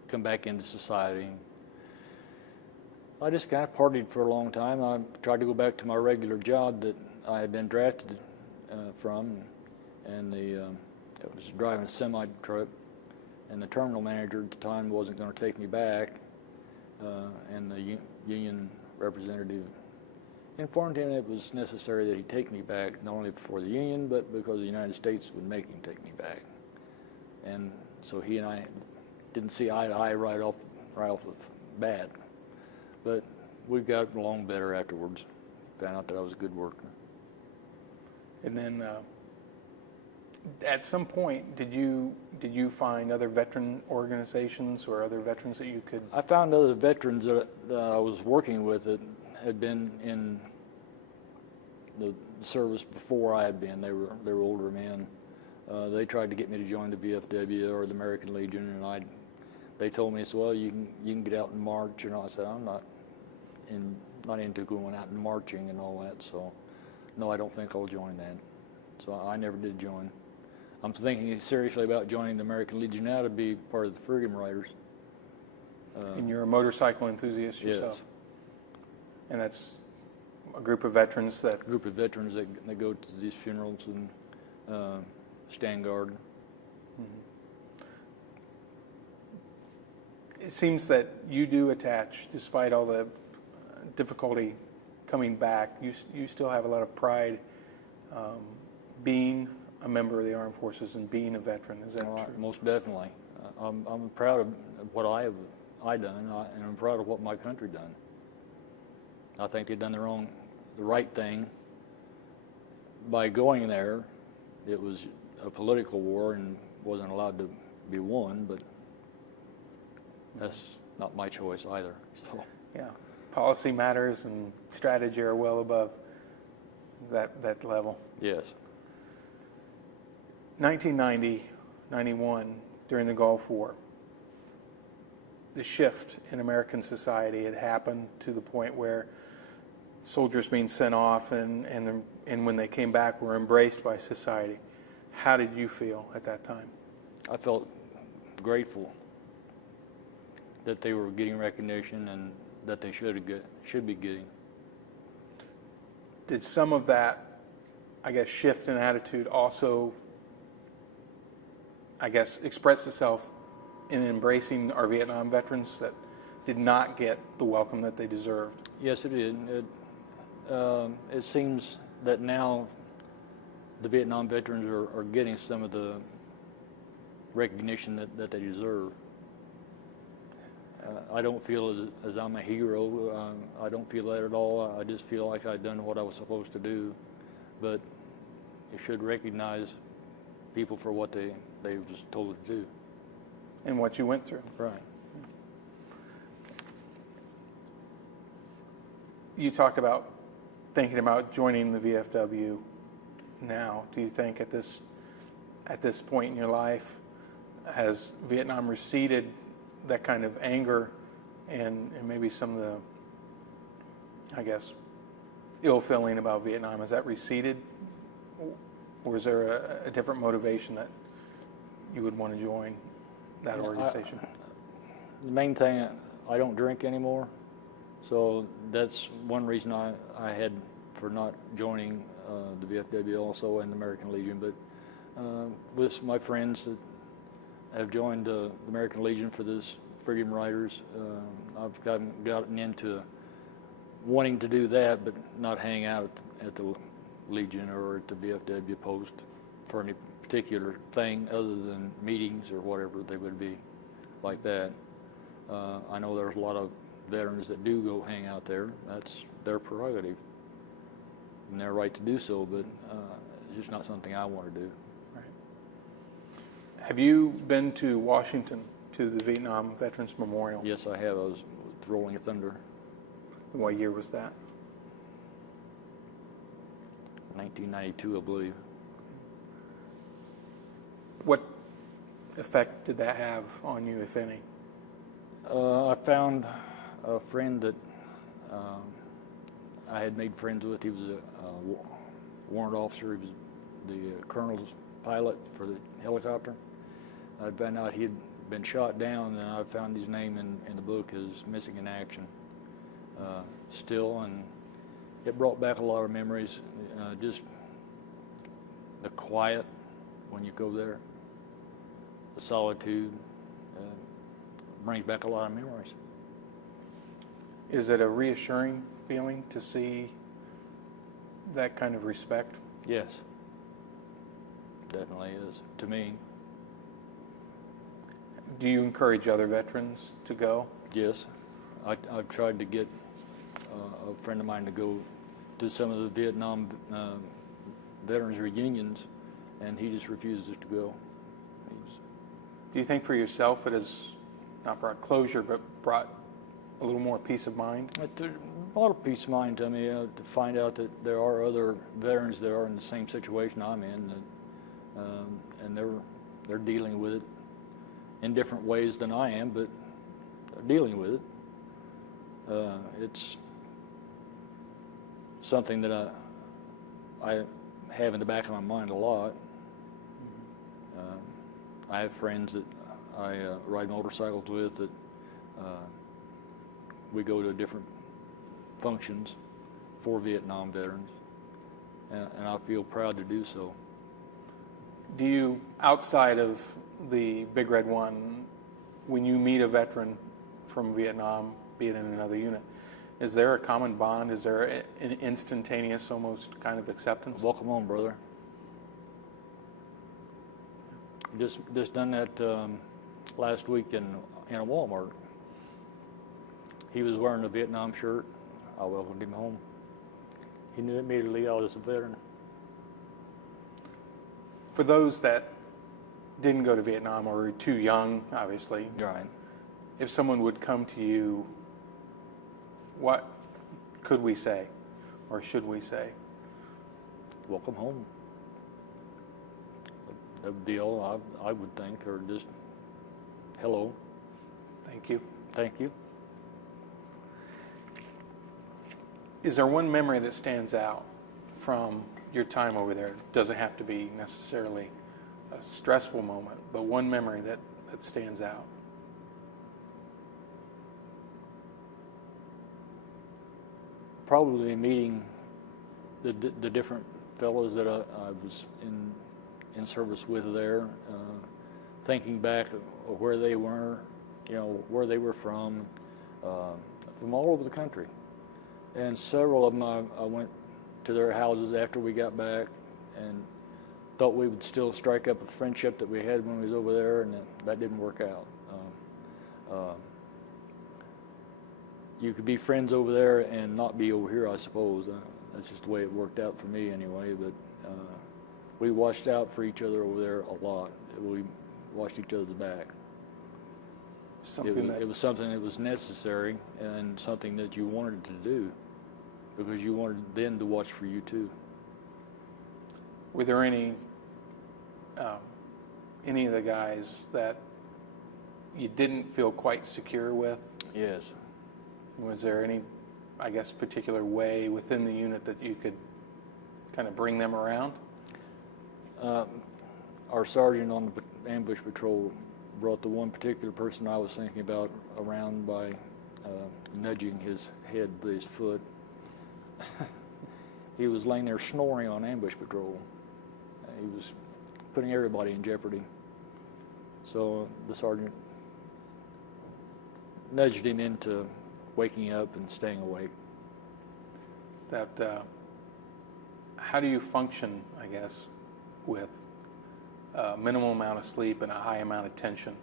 come back into society. I just kind of partied for a long time. I tried to go back to my regular job that I had been drafted from, and it was driving a semi-truck, and the terminal manager at the time wasn't going to take me back, and the union representative informed him it was necessary that he take me back, not only for the union, but because the United States would make him take me back. And so he and I didn't see eye to eye right off the bat, but we got along better afterwards. Found out that I was a good worker. And then at some point, did you find other veteran organizations or other veterans that you could? I found other veterans that I was working with that had been in the service before I had been. They were older men. They tried to get me to join the VFW or the American Legion, and they told me, well, you can get out and march, and I said, I'm not into going out and marching and all that, so no, I don't think I'll join that. So I never did join. I'm thinking seriously about joining the American Legion now to be part of the Freedom Riders. And you're a motorcycle enthusiast yourself? Yes. And that's a group of veterans that... Group of veterans that go to these funerals and stand guard. Mm-hmm. It seems that you do attach, despite all the difficulty coming back, you still have a lot of pride being a member of the armed forces and being a veteran. Is that true? Most definitely. I'm proud of what I done, and I'm proud of what my country done. I think they've done the right thing by going there. It was a political war and wasn't allowed to be won, but that's not my choice either. So. Yeah, policy matters and strategy are well above that level. Yes. 1990, 91, during the Gulf War, the shift in American society had happened to the point where soldiers being sent off and when they came back were embraced by society. How did you feel at that time? I felt grateful that they were getting recognition and that they should be getting. Did some of that, I guess, shift in attitude also, I guess, express itself in embracing our Vietnam veterans that did not get the welcome that they deserved? Yes, it did. It seems that now the Vietnam veterans are getting some of the recognition that they deserve. I don't feel as I'm a hero. I don't feel that at all. I just feel like I've done what I was supposed to do. But you should recognize people for what they was told to do. And what you went through. Right. You talked about thinking about joining the VFW now. Do you think at this point in your life, has Vietnam receded that kind of anger and maybe some of the, I guess, ill feeling about Vietnam? Has that receded? Or is there a different motivation that you would want to join that organization? The main thing, I don't drink anymore. So that's one reason I had for not joining the VFW also and the American Legion. But with my friends that have joined the American Legion for this Freedom Riders, I've gotten into wanting to do that, but not hang out at the Legion or at the VFW post for any particular thing other than meetings or whatever they would be like that. I know there's a lot of veterans that do go hang out there. That's their prerogative and their right to do so, but it's just not something I want to do. Right. Have you been to Washington to the Vietnam Veterans Memorial? Yes, I have. I was with Rolling Thunder. What year was that? 1992, I believe. What effect did that have on you, if any? I found a friend that I had made friends with. He was a warrant officer. He was the colonel's pilot for the helicopter. I found out he had been shot down, and I found his name in the book as missing in action still, and it brought back a lot of memories. Just the quiet when you go there, the solitude, brings back a lot of memories. Is it a reassuring feeling to see that kind of respect? Yes, definitely is, to me. Do you encourage other veterans to go? Yes, I've tried to get a friend of mine to go to some of the Vietnam veterans reunions, and he just refuses to go. Do you think for yourself it has not brought closure, but brought a little more peace of mind? It a lot of peace of mind to me to find out that there are other veterans that are in the same situation I'm in, that and they're dealing with it in different ways than I am, but they're dealing with it. It's something that I have in the back of my mind a lot. I have friends that I ride motorcycles with that we go to different functions for Vietnam veterans, and I feel proud to do so. Do you, outside of the Big Red One, when you meet a veteran from Vietnam, be it in another unit, is there a common bond? Is there an instantaneous, almost kind of acceptance? Welcome home, brother. Just done that last week in a Walmart. He was wearing a Vietnam shirt. I welcomed him home. He knew immediately I was a veteran. For those that didn't go to Vietnam or were too young, obviously, Right. if someone would come to you, what could we say, or should we say? Welcome home. That would be all I would think, or just hello, Thank you. thank you. Is there one memory that stands out from your time over there? It doesn't have to be necessarily a stressful moment, but one memory that stands out. Probably meeting the different fellows that I was in service with there, thinking back of where they were, where they were from all over the country. And several of them, I went to their houses after we got back and thought we would still strike up a friendship that we had when we was over there, and that didn't work out. You could be friends over there and not be over here, I suppose. That's just the way it worked out for me anyway, but we watched out for each other over there a lot. We watched each other's back. It was something that was necessary and something that you wanted to do because you wanted them to watch for you too. Were there any of the guys that you didn't feel quite secure with? Yes. Was there any, I guess, particular way within the unit that you could kind of bring them around? Our sergeant on the ambush patrol brought the one particular person I was thinking about around by nudging his head with his foot. He was laying there snoring on ambush patrol. He was putting everybody in jeopardy. So the sergeant nudged him into waking up and staying awake. How do you function, I guess, with a minimal amount of sleep and a high amount of tension?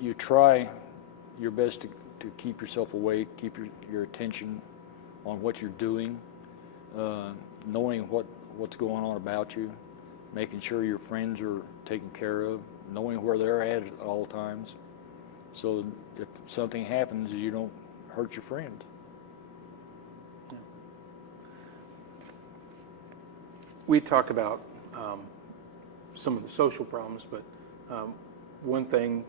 You try your best to keep yourself awake, keep your attention on what you're doing, knowing what's going on about you, making sure your friends are taken care of, knowing where they're at all times. So if something happens, you don't hurt your friend. Yeah. We talked about some of the social problems, but one thing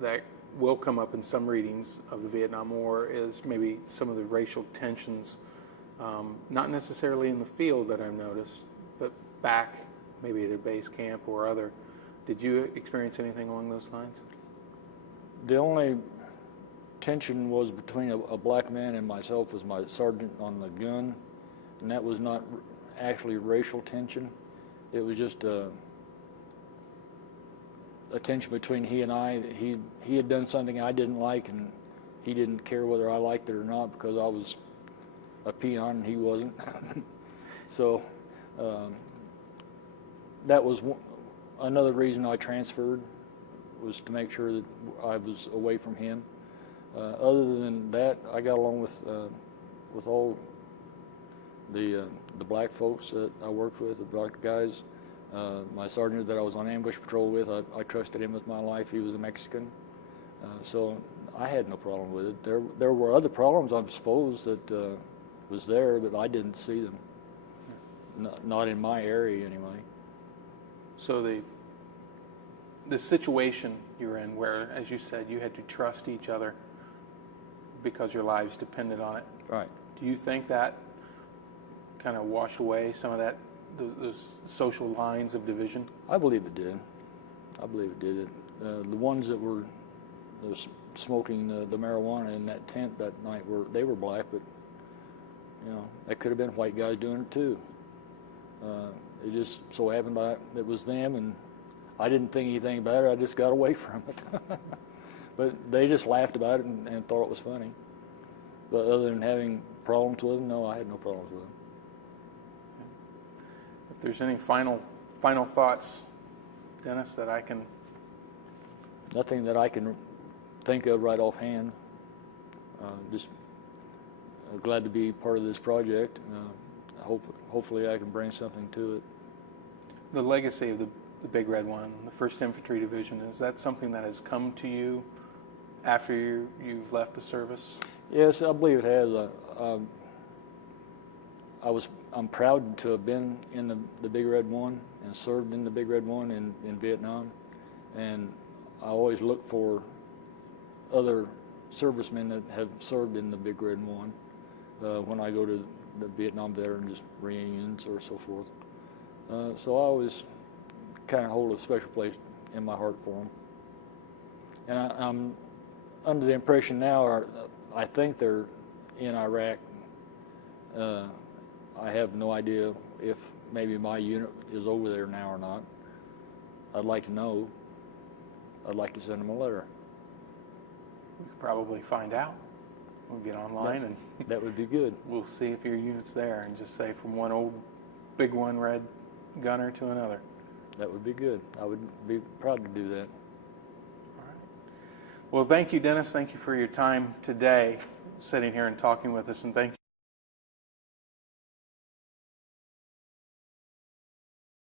that will come up in some readings of the Vietnam War is maybe some of the racial tensions, not necessarily in the field that I've noticed, but back maybe at a base camp or other. Did you experience anything along those lines? The only tension was between a black man and myself as my sergeant on the gun, and that was not actually racial tension. It was just a tension between he and I. He had done something I didn't like, and he didn't care whether I liked it or not because I was a peon and he wasn't. So that was another reason I transferred, was to make sure that I was away from him. Other than that, I got along with all the black folks that I worked with, the black guys. My sergeant that I was on ambush patrol with, I trusted him with my life. He was a Mexican, so I had no problem with it. There were other problems, I suppose, that was there, but I didn't see them. Not in my area, anyway. So the situation you're in, where, as you said, you had to trust each other because your lives depended on it. Right. Do you think that kind of washed away some of that, those social lines of division? I believe it did. I believe it did. The ones that were smoking the marijuana in that tent that night they were black, but you know, that could have been white guys doing it too. It just so happened that it was them, and I didn't think anything about it. I just got away from it. But they just laughed about it and thought it was funny. But other than having problems with them, no, I had no problems with them. If there's any final thoughts, Dennis, that I can... Nothing that I can think of right offhand. Just glad to be part of this project. Hopefully I can bring something to it. The legacy of the Big Red One, the First Infantry Division, is that something that has come to you after you've left the service? Yes, I believe it has. I'm proud to have been in the Big Red One and served in the Big Red One in Vietnam, and I always look for other servicemen that have served in the Big Red One when I go to the Vietnam Veterans reunions or so forth. So I always kind of hold a special place in my heart for them. And I'm under the impression now, I think they're in Iraq. I have no idea if maybe my unit is over there now or not. I'd like to know. I'd like to send them a letter. We could probably find out. We'll get online and that would be good. We'll see if your unit's there and just say from one old Big One Red gunner to another. That would be good. I would be proud to do that. All right. Well, thank you, Dennis. Thank you for your time today, sitting here and talking with us, and thank you.